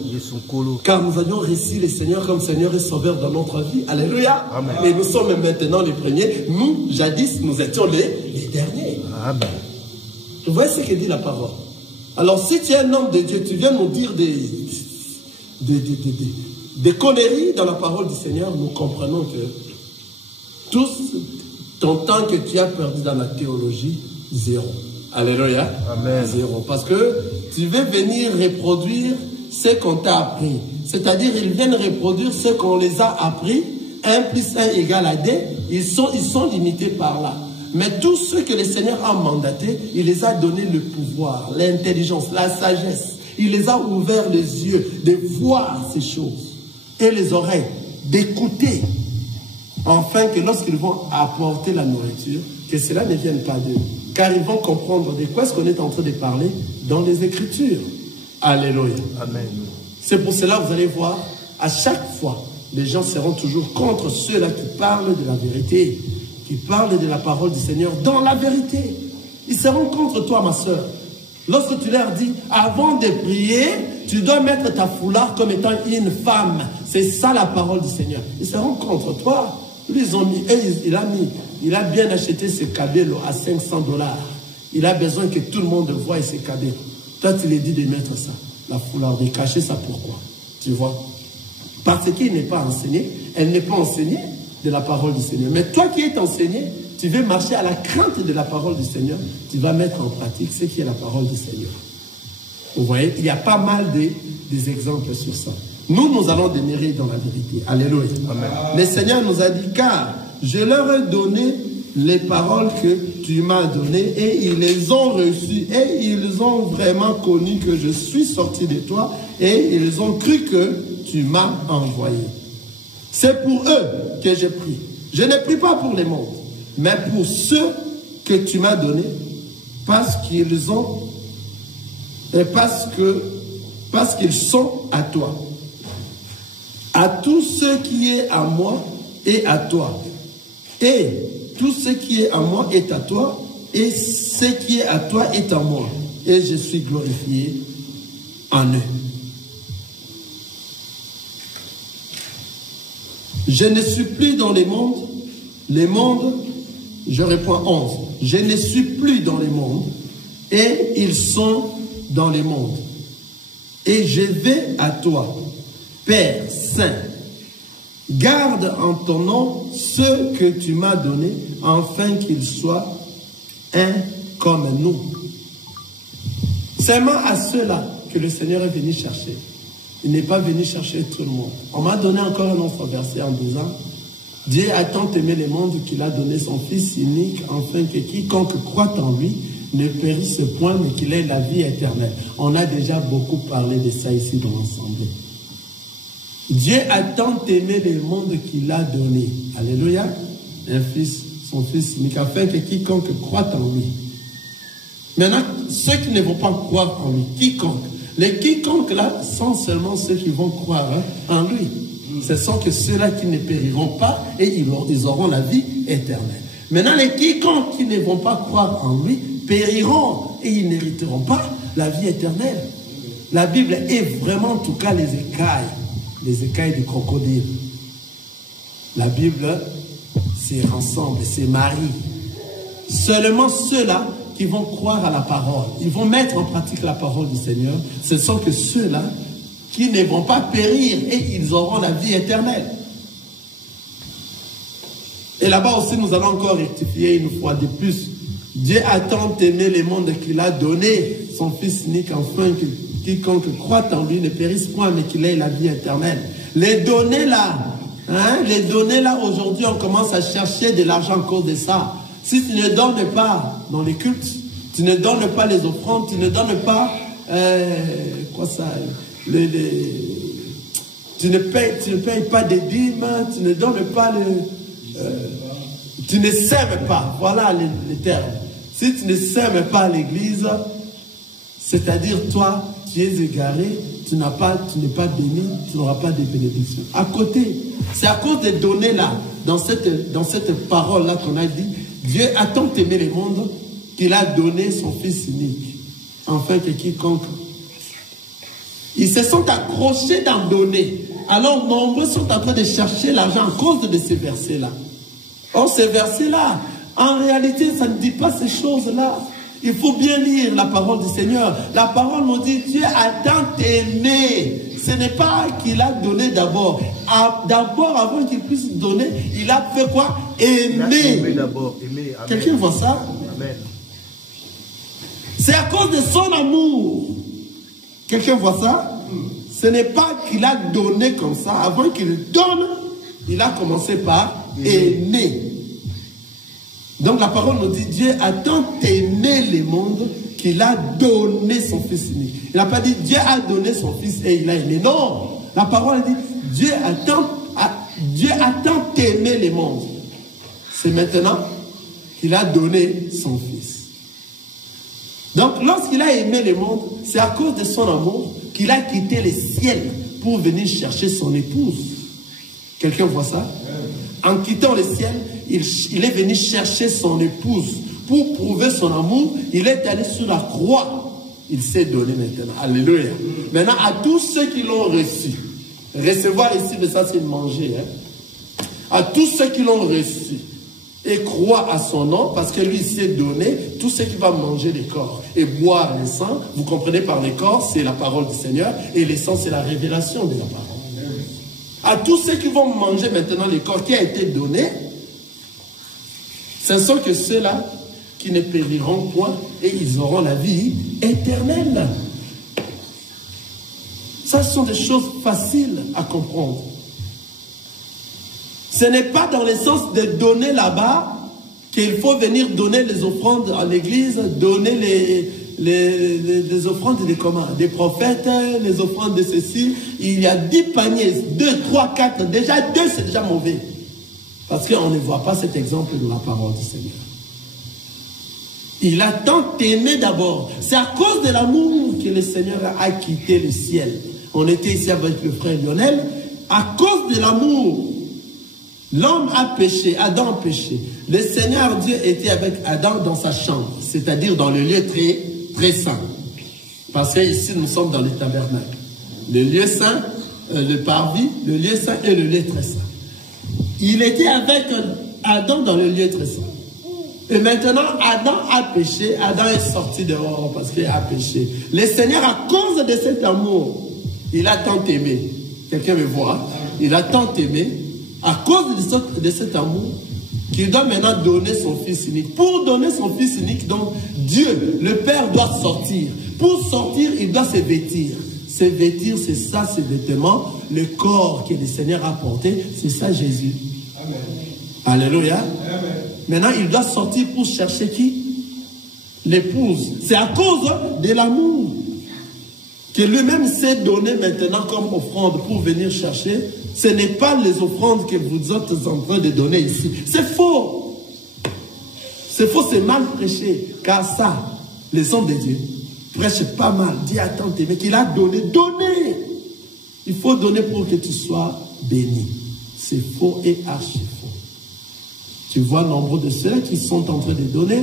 Car nous avions reçu le Seigneur comme Seigneur et Sauveur dans notre vie. Alléluia. Amen. Et nous sommes maintenant les premiers. Nous, jadis, nous étions les derniers. Amen. Vous voyez ce que dit la parole. Alors, si tu es un homme de Dieu, tu viens nous dire des conneries dans la parole du Seigneur, nous comprenons que tout ton temps que tu as perdu dans la théologie, zéro. Alléluia. Amen. Zéro. Parce que tu veux venir reproduire ce qu'on t'a appris. C'est-à-dire, ils viennent reproduire ce qu'on les a appris. 1 plus 1 égale à 2. Ils sont limités par là. Mais tout ce que le Seigneur a mandaté, il les a donné le pouvoir, l'intelligence, la sagesse. Il les a ouvert les yeux de voir ces choses. Et les oreilles d'écouter. Afin que lorsqu'ils vont apporter la nourriture, que cela ne vienne pas d'eux. Car ils vont comprendre de quoi est-ce qu'on est en train de parler dans les Écritures. Alléluia. Amen. C'est pour cela que vous allez voir, à chaque fois, les gens seront toujours contre ceux-là qui parlent de la vérité, qui parlent de la parole du Seigneur dans la vérité. Ils seront contre toi, ma soeur. Lorsque tu leur dis, avant de prier, tu dois mettre ta foulard comme étant une femme. C'est ça la parole du Seigneur. Ils seront contre toi. Lui, ils ont mis, il a bien acheté ce cabello à $500. Il a besoin que tout le monde voie ce cabello. Toi, tu lui dis de mettre ça, la foulard, de cacher ça. Pourquoi? Tu vois? Parce qu'il n'est pas enseigné. Elle n'est pas enseignée de la parole du Seigneur. Mais toi qui es enseigné, tu veux marcher à la crainte de la parole du Seigneur. Tu vas mettre en pratique ce qui est la parole du Seigneur. Vous voyez, il y a pas mal des exemples sur ça. Nous allons demeurer dans la vérité. Alléluia. Amen. Le Seigneur nous a dit, car je leur ai donné les paroles que tu m'as données et ils les ont reçues et ils ont vraiment connu que je suis sorti de toi et ils ont cru que tu m'as envoyé. C'est pour eux que je prie. Je ne prie pas pour les mondes, mais pour ceux que tu m'as donnés, parce qu'ils sont à toi. À tout ce qui est à moi et à toi. Et tout ce qui est à moi est à toi, et ce qui est à toi est à moi. Et je suis glorifié en eux. Je ne suis plus dans les mondes, je réponds 11. Je ne suis plus dans les mondes, et ils sont dans les mondes. Et je vais à toi, Père Saint, garde en ton nom ceux que tu m'as donnés, afin qu'ils soient un comme nous. Seulement à ceux-là que le Seigneur est venu chercher. Il n'est pas venu chercher tout le monde. On m'a donné encore un autre verset en disant, Dieu a tant aimé le monde qu'il a donné son Fils unique, afin que quiconque croit en lui ne périsse point, mais qu'il ait la vie éternelle. On a déjà beaucoup parlé de ça ici dans l'Assemblée. Dieu a tant aimé le monde qu'il a donné. Alléluia. Un fils, son fils unique, afin que quiconque croit en lui. Maintenant, ceux qui ne vont pas croire en lui, quiconque. Les quiconques là sont seulement ceux qui vont croire en lui. Ce sont que ceux-là qui ne périront pas et ils auront la vie éternelle. Maintenant, les quiconques qui ne vont pas croire en lui périront et ils n'hériteront pas la vie éternelle. La Bible est vraiment, en tout cas, les écailles du crocodile. La Bible, c'est rassemble, c'est marie. Seulement ceux-là qui vont croire à la parole, ils vont mettre en pratique la parole du Seigneur, ce sont que ceux-là qui ne vont pas périr et ils auront la vie éternelle. Et là-bas aussi, nous allons encore rectifier une fois de plus. Dieu a tant aimé le monde qu'il a donné son Fils unique, afin que quiconque croit en lui ne périsse point, mais qu'il ait la vie éternelle. Les données là, aujourd'hui, on commence à chercher de l'argent à cause de ça. Si tu ne donnes pas dans les cultes, tu ne donnes pas les offrandes, tu ne donnes pas, tu ne payes pas des dîmes, tu ne donnes pas tu ne sèmes pas, voilà les termes. Si tu ne sèmes pas l'église, c'est-à-dire toi, tu es égaré, tu n'es pas béni, tu n'auras pas de bénédiction. À côté, c'est à cause des données là, dans cette parole-là qu'on a dit, Dieu a tant aimé le monde qu'il a donné son Fils unique, afin que quiconque... Ils se sont accrochés d'en donner. Alors nombreux sont en train de chercher l'argent à cause de ces versets-là. Or, ces versets-là, en réalité, ça ne dit pas ces choses-là. Il faut bien lire la parole du Seigneur. La parole nous dit, Dieu a tant aimé. Ce n'est pas qu'il a donné d'abord. D'abord, avant qu'il puisse donner, il a fait quoi? Aimer. Quelqu'un voit ça? Amen. C'est à cause de son amour. Quelqu'un voit ça? Ce n'est pas qu'il a donné comme ça. Avant qu'il donne, il a commencé par aimer. Donc la parole nous dit, Dieu a tant aimé le monde qu'il a donné son Fils unique. Il n'a pas dit, Dieu a donné son Fils et il a aimé. Non, la parole dit, Dieu a tant aimé le monde. C'est maintenant qu'il a donné son Fils. Donc lorsqu'il a aimé le monde, c'est à cause de son amour qu'il a quitté le ciel pour venir chercher son épouse. Quelqu'un voit ça? En quittant le ciel, il est venu chercher son épouse. Pour prouver son amour, il est allé sur la croix. Il s'est donné maintenant. Alléluia. Maintenant, à tous ceux qui l'ont reçu, recevoir ici, mais ça c'est manger. À tous ceux qui l'ont reçu et croient à son nom, parce que lui s'est donné, tous ceux qui vont manger les corps et boire le sang, vous comprenez, par les corps, c'est la parole du Seigneur, et le sang, c'est la révélation de la parole. À tous ceux qui vont manger maintenant le corps qui a été donné, ce sont que ceux-là qui ne périront point et ils auront la vie éternelle. Ça, ce sont des choses faciles à comprendre. Ce n'est pas dans le sens de donner là-bas qu'il faut venir donner les offrandes à l'église, donner les offrandes des prophètes, les offrandes de ceci. Il y a 10 paniers, 2, 3, 4. Déjà 2, c'est déjà mauvais. Parce qu'on ne voit pas cet exemple dans la parole du Seigneur. Il a tant aimé d'abord. C'est à cause de l'amour que le Seigneur a quitté le ciel. On était ici avec le frère Lionel. À cause de l'amour, l'homme a péché, Adam a péché. Le Seigneur Dieu était avec Adam dans sa chambre, c'est-à-dire dans le lieu très, très saint. Parce que ici nous sommes dans le tabernacle. Le lieu saint, le parvis, le lieu saint et le lieu très saint. Il était avec Adam dans le lieu très saint. Et maintenant, Adam a péché. Adam est sorti dehors parce qu'il a péché. Le Seigneur, à cause de cet amour, il a tant aimé. Quelqu'un me voit? Il a tant aimé. À cause de cet amour, qu'il doit maintenant donner son Fils unique. Pour donner son Fils unique, donc, Dieu, le Père, doit sortir. Pour sortir, il doit se vêtir. Se vêtir, c'est ça, ses vêtements. Le corps que le Seigneur a porté, c'est ça Jésus. Amen. Alléluia. Amen. Maintenant, il doit sortir pour chercher qui? L'épouse. C'est à cause de l'amour. que lui-même s'est donné maintenant comme offrande pour venir chercher, ce n'est pas les offrandes que vous êtes en train de donner ici. C'est faux. C'est faux, c'est mal prêché. Car ça, les hommes de Dieu prêchent pas mal. Dis attends, mais qu'il a donné, donnez. Il faut donner pour que tu sois béni. C'est faux et archi faux. Tu vois nombre de ceux qui sont en train de donner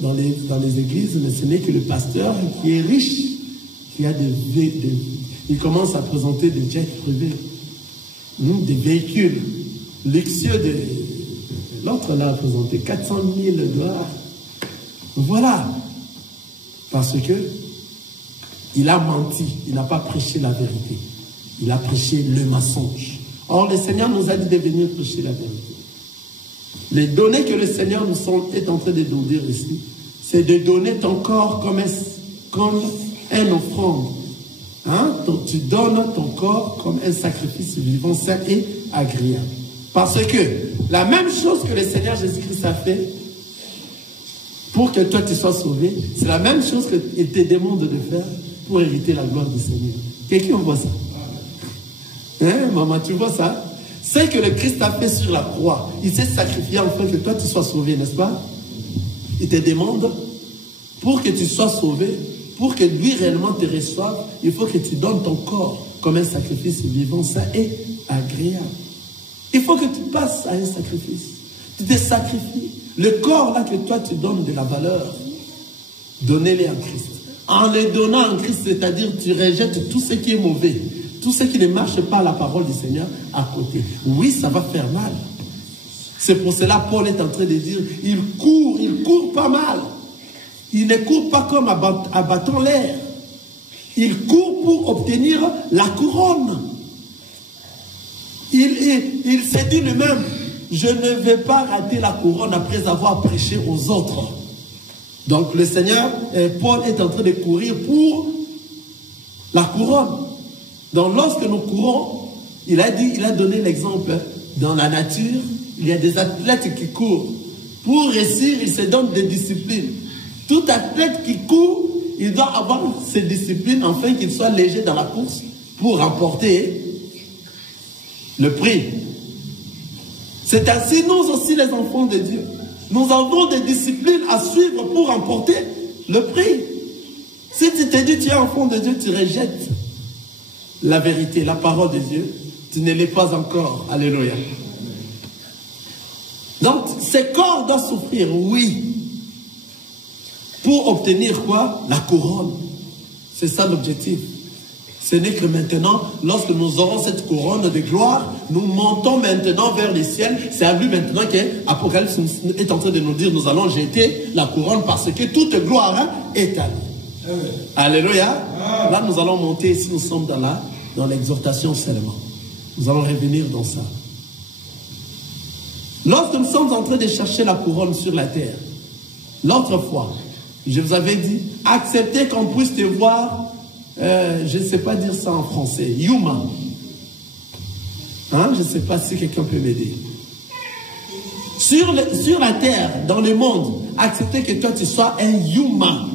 dans les églises, mais ce n'est que le pasteur qui est riche, qui a il commence à présenter des jets privés, des véhicules luxueux. L'autre là a présenté 400 000 $. Voilà. Parce que il a menti, il n'a pas prêché la vérité. Il a prêché le mensonge. Or, le Seigneur nous a dit de venir prêcher la vérité. Les données que le Seigneur est en train de nous dire ici, c'est de donner ton corps comme un offrande. Hein? Donc, tu donnes ton corps comme un sacrifice vivant, saint et agréable. Parce que la même chose que le Seigneur Jésus-Christ a fait pour que toi tu sois sauvé, c'est la même chose qu'il te demande de faire pour hériter la gloire du Seigneur. Quelqu'un voit ça? Hein, maman, tu vois ça? C'est que le Christ a fait sur la croix. Il s'est sacrifié afin que toi tu sois sauvé, n'est-ce pas? Il te demande, pour que tu sois sauvé, pour que lui réellement te reçoive, il faut que tu donnes ton corps comme un sacrifice vivant, saint et agréable. Il faut que tu passes à un sacrifice. Tu te sacrifies. Le corps là que toi tu donnes de la valeur, donnez-le en Christ. En le donnant en Christ, c'est-à-dire tu rejettes tout ce qui est mauvais, tout ce qui ne marche pas à la parole du Seigneur à côté. Oui, ça va faire mal. C'est pour cela Paul est en train de dire, il court pas mal. Il ne court pas comme abattant l'air. Il court pour obtenir la couronne. Il s'est dit lui-même, je ne vais pas rater la couronne après avoir prêché aux autres. Donc le Seigneur, Paul est en train de courir pour la couronne. Donc lorsque nous courons, il a donné l'exemple, dans la nature, il y a des athlètes qui courent. Pour réussir, ils se donnent des disciplines. Tout athlète qui court, il doit avoir ces disciplines afin qu'il soit léger dans la course pour remporter le prix. C'est ainsi, nous aussi les enfants de Dieu. Nous avons des disciplines à suivre pour remporter le prix. Si tu te dis tu es enfant de Dieu, tu rejettes la vérité, la parole de Dieu, tu ne l'es pas encore. Alléluia. Donc, ce corps doit souffrir, oui. Pour obtenir quoi? La couronne. C'est ça l'objectif. Ce n'est que maintenant, lorsque nous aurons cette couronne de gloire, nous montons maintenant vers les ciels. C'est à lui maintenant qu'Apocalypse est en train de nous dire, nous allons jeter la couronne parce que toute gloire est à lui. Alléluia. Là, nous allons monter, si nous sommes dans l'exhortation seulement. Nous allons revenir dans ça. Lorsque nous sommes en train de chercher la couronne sur la terre, l'autre fois, je vous avais dit, acceptez qu'on puisse te voir, je ne sais pas dire ça en français, humain. Hein? Je ne sais pas si quelqu'un peut m'aider. Sur la terre, dans le monde, acceptez que toi tu sois un humain.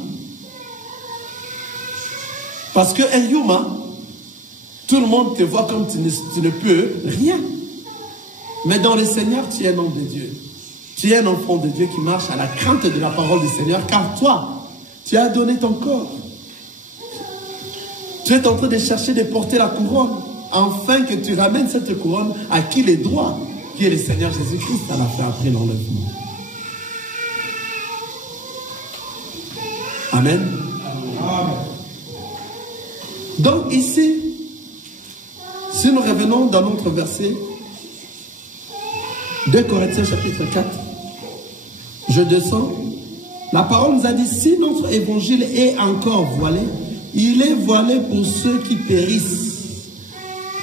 Parce qu'un humain, tout le monde te voit comme tu ne peux rien. Mais dans le Seigneur, tu es un homme de Dieu. Tu es un enfant de Dieu qui marche à la crainte de la parole du Seigneur, car toi, tu as donné ton corps. Tu es en train de chercher de porter la couronne, afin que tu ramènes cette couronne à qui les droits, qui est le Seigneur Jésus-Christ à la fin après l'enlèvement. Amen. Amen. Donc ici, si nous revenons dans notre verset, 2 Corinthiens chapitre 4, je descends. La parole nous a dit, si notre évangile est encore voilé, il est voilé pour ceux qui périssent,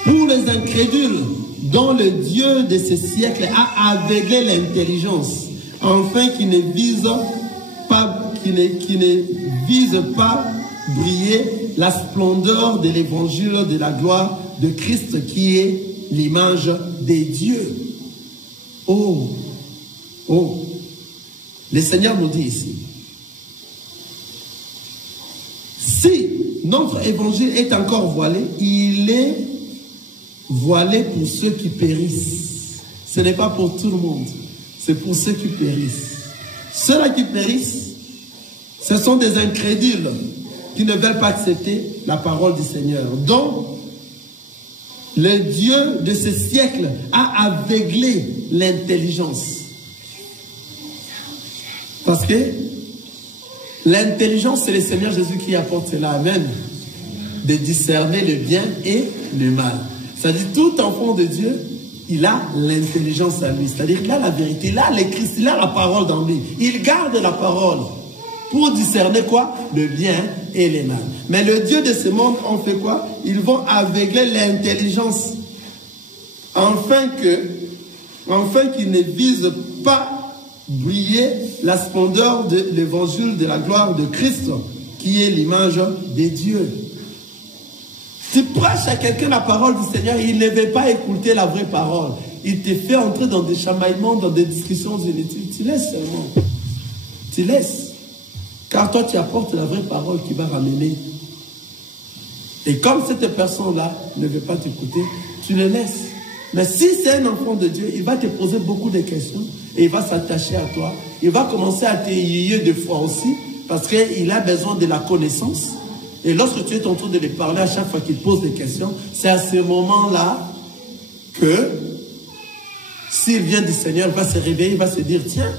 pour les incrédules, dont le Dieu de ce siècle a aveuglé l'intelligence, afin qu'ils ne visent pas briller la splendeur de l'évangile de la gloire de Christ, qui est l'image des dieux. Oh, oh, le Seigneur nous dit ici, si notre évangile est encore voilé. Il est voilé pour ceux qui périssent. Ce n'est pas pour tout le monde. C'est pour ceux qui périssent. Ceux-là qui périssent, ce sont des incrédules qui ne veulent pas accepter la parole du Seigneur. Donc, le Dieu de ce siècle a aveuglé l'intelligence. Parce que l'intelligence, c'est le Seigneur Jésus qui apporte cela. Amen. De discerner le bien et le mal. C'est-à-dire, tout enfant de Dieu, il a l'intelligence à lui. C'est-à-dire qu'il a la vérité, il a le Christ, il a la parole dans lui. Il garde la parole pour discerner quoi? Le bien et le mal. Mais le Dieu de ce monde, on fait quoi? Ils vont aveugler l'intelligence. Afin qu'il ne vise pas briller la splendeur de l'évangile de la gloire de Christ, qui est l'image de Dieu. Tu prêches à quelqu'un la parole du Seigneur, il ne veut pas écouter la vraie parole. Il te fait entrer dans des chamaillements, dans des discussions inutiles. Tu laisses seulement. Tu laisses. Car toi, tu apportes la vraie parole qui va ramener. Et comme cette personne-là ne veut pas t'écouter, tu le laisses. Mais si c'est un enfant de Dieu, il va te poser beaucoup de questions et il va s'attacher à toi. Il va commencer à te yier de foi aussi parce qu'il a besoin de la connaissance. Et lorsque tu es en train de lui parler à chaque fois qu'il pose des questions, c'est à ce moment-là que s'il vient du Seigneur, il va se réveiller, il va se dire, tiens,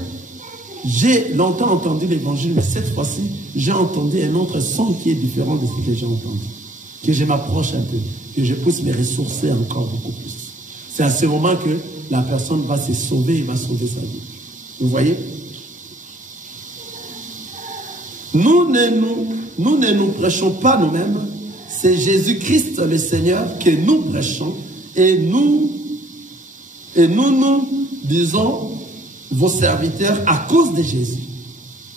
j'ai longtemps entendu l'évangile, mais cette fois-ci, j'ai entendu un autre son qui est différent de ce que j'ai entendu. Que je m'approche un peu, que je puisse me ressourcer encore beaucoup plus. C'est à ce moment que la personne va se sauver et va sauver sa vie. Vous voyez? Nous ne nous prêchons pas nous-mêmes. C'est Jésus-Christ le Seigneur que nous prêchons. Et nous disons, vos serviteurs, à cause de Jésus.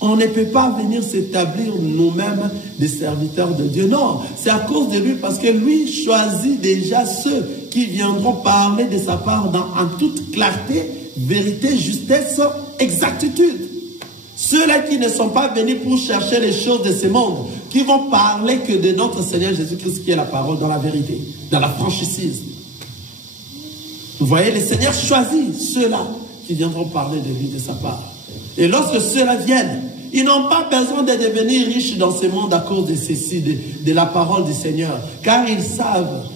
On ne peut pas venir s'établir nous-mêmes des serviteurs de Dieu. Non, c'est à cause de lui, parce que lui choisit déjà ceux qui viendront parler de sa part en toute clarté, vérité, justesse, exactitude. Ceux-là qui ne sont pas venus pour chercher les choses de ce monde, qui vont parler que de notre Seigneur Jésus-Christ, qui est la parole dans la vérité, dans la franchise. Vous voyez, le Seigneur choisit ceux-là qui viendront parler de lui, de sa part. Et lorsque ceux-là viennent, ils n'ont pas besoin de devenir riches dans ce monde à cause de ceci, de la parole du Seigneur. Car ils savent,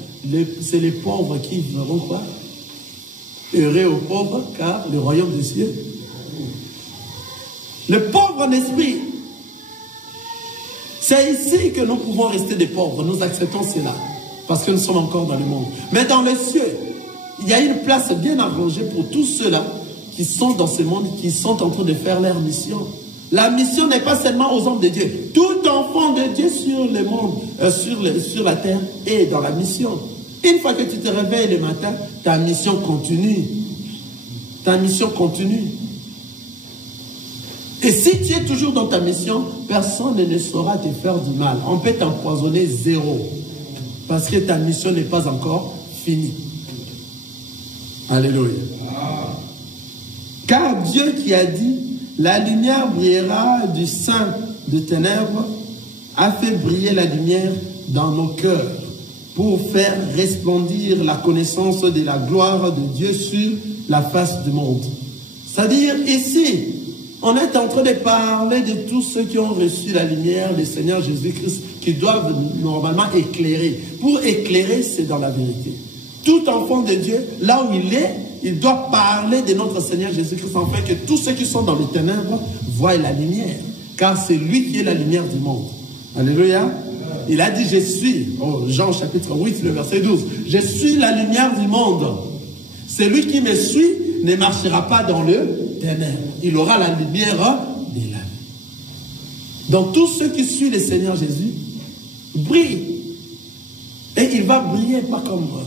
c'est les pauvres qui verront quoi? Heureux aux pauvres, car le royaume des cieux. Le pauvre en esprit. C'est ici que nous pouvons rester des pauvres. Nous acceptons cela. Parce que nous sommes encore dans le monde. Mais dans les cieux, il y a une place bien arrangée pour tous ceux-là qui sont dans ce monde, qui sont en train de faire leur mission. La mission n'est pas seulement aux hommes de Dieu. Tout enfant de Dieu sur le monde, sur la terre, est dans la mission. Une fois que tu te réveilles le matin, ta mission continue. Ta mission continue. Et si tu es toujours dans ta mission, personne ne saura te faire du mal. On peut t'empoisonner zéro. Parce que ta mission n'est pas encore finie. Alléluia. Car Dieu qui a dit, la lumière brillera du sein de ténèbres, a fait briller la lumière dans nos cœurs pour faire resplendir la connaissance de la gloire de Dieu sur la face du monde. C'est-à-dire ici, on est en train de parler de tous ceux qui ont reçu la lumière du Seigneur Jésus-Christ, qui doivent normalement éclairer. Pour éclairer, c'est dans la vérité. Tout enfant de Dieu, là où il est, il doit parler de notre Seigneur Jésus-Christ, afin que tous ceux qui sont dans les ténèbres voient la lumière. Car c'est lui qui est la lumière du monde. Alléluia. Il a dit, je suis, Jean chapitre 8, le verset 12, je suis la lumière du monde. Celui qui me suit ne marchera pas dans le ténèbre. Il aura la lumière de la vie. Donc tous ceux qui suivent le Seigneur Jésus brillent. Et il va briller pas comme moi.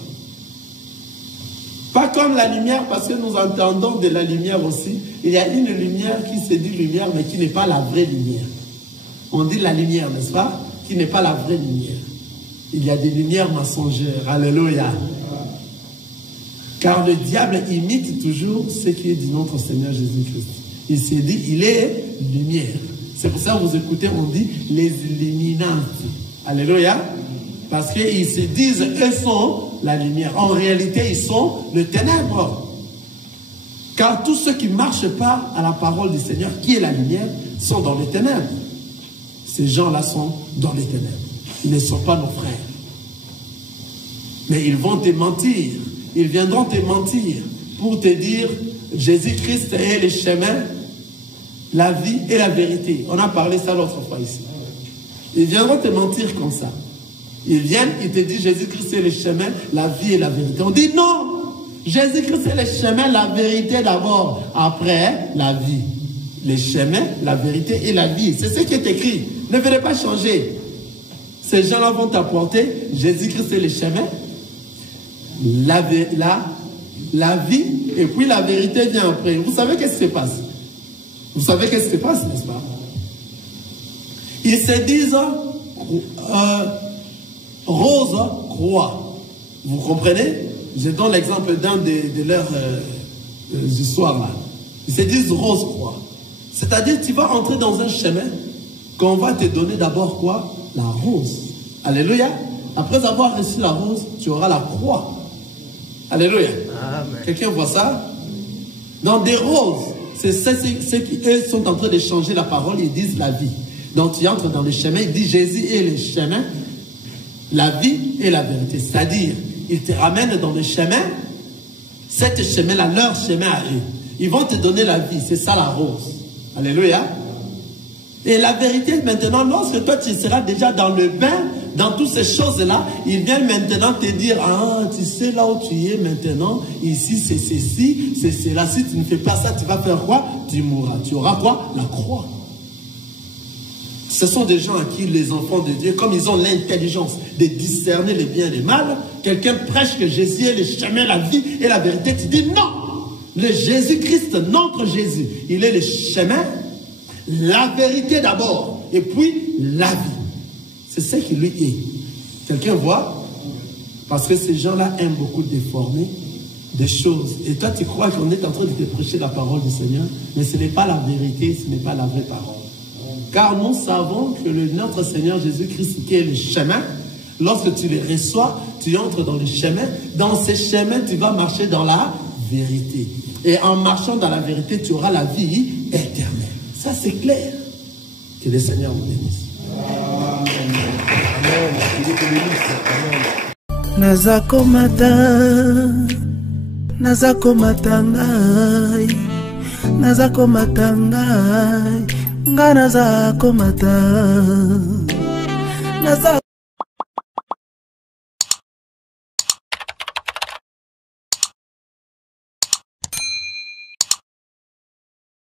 Pas comme la lumière, parce que nous entendons de la lumière aussi. Il y a une lumière qui se dit lumière, mais qui n'est pas la vraie lumière. On dit la lumière, n'est-ce pas? Qui n'est pas la vraie lumière. Il y a des lumières mensongères. Alléluia. Car le diable imite toujours ce qui est de notre Seigneur Jésus-Christ. Il s'est dit, il est lumière. C'est pour ça que vous écoutez, on dit les illuminantes. Alléluia. Parce qu'ils se disent, eux sont la lumière. En réalité, ils sont le ténèbre. Car tous ceux qui ne marchent pas à la parole du Seigneur, qui est la lumière, sont dans les ténèbres. Ces gens-là sont dans les ténèbres. Ils ne sont pas nos frères. Mais ils vont te mentir. Ils viendront te mentir pour te dire, Jésus-Christ est le chemin, la vie et la vérité. On a parlé ça l'autre fois ici. Ils viendront te mentir comme ça. Ils viennent, ils te disent Jésus-Christ est le chemin, la vie et la vérité. On dit non, Jésus-Christ est le chemin, la vérité d'abord, après la vie. Le chemin, la vérité et la vie. C'est ce qui est écrit. Ne venez pas changer. Ces gens-là vont t'apporter Jésus-Christ est le chemin, la vie, et puis la vérité vient après. Vous savez qu'est-ce qui se passe? Vous savez qu'est-ce qui se passe, n'est-ce pas? Ils se disent rose, croix. Vous comprenez? Je donne l'exemple d'un de leurs histoires là. Ils se disent rose, croix. C'est-à-dire tu vas entrer dans un chemin qu'on va te donner d'abord quoi? La rose. Alléluia. Après avoir reçu la rose, tu auras la croix. Alléluia. Quelqu'un voit ça? Dans des roses, c'est ceux qui eux sont en train de changer la parole, ils disent la vie. Donc tu entres dans le chemin, il dit Jésus est le chemin, la vie et la vérité. C'est-à-dire, ils te ramènent dans le chemin, cet chemin-là, leur chemin à eux. Ils vont te donner la vie, c'est ça la rose. Alléluia. Et la vérité, maintenant, lorsque toi tu seras déjà dans le bain, dans toutes ces choses-là, ils viennent maintenant te dire, ah, tu sais là où tu es maintenant, ici c'est ceci, c'est cela. Si tu ne fais pas ça, tu vas faire quoi? Tu mourras. Tu auras quoi? La croix. Ce sont des gens à qui les enfants de Dieu, comme ils ont l'intelligence de discerner le bien et le mal, quelqu'un prêche que Jésus est le chemin, la vie et la vérité, tu dis non! Le Jésus-Christ, notre Jésus, il est le chemin, la vérité d'abord, et puis la vie. C'est ce qui lui est. Quelqu'un voit? Parce que ces gens-là aiment beaucoup déformer des choses. Et toi, tu crois qu'on est en train de te prêcher la parole du Seigneur, mais ce n'est pas la vérité, ce n'est pas la vraie parole. Car nous savons que notre Seigneur Jésus-Christ, qui est le chemin, lorsque tu le reçois, tu entres dans le chemin. Dans ce chemin, tu vas marcher dans la vérité. Et en marchant dans la vérité, tu auras la vie éternelle. Ça, c'est clair. Que le Seigneur nous bénisse. Nazakomata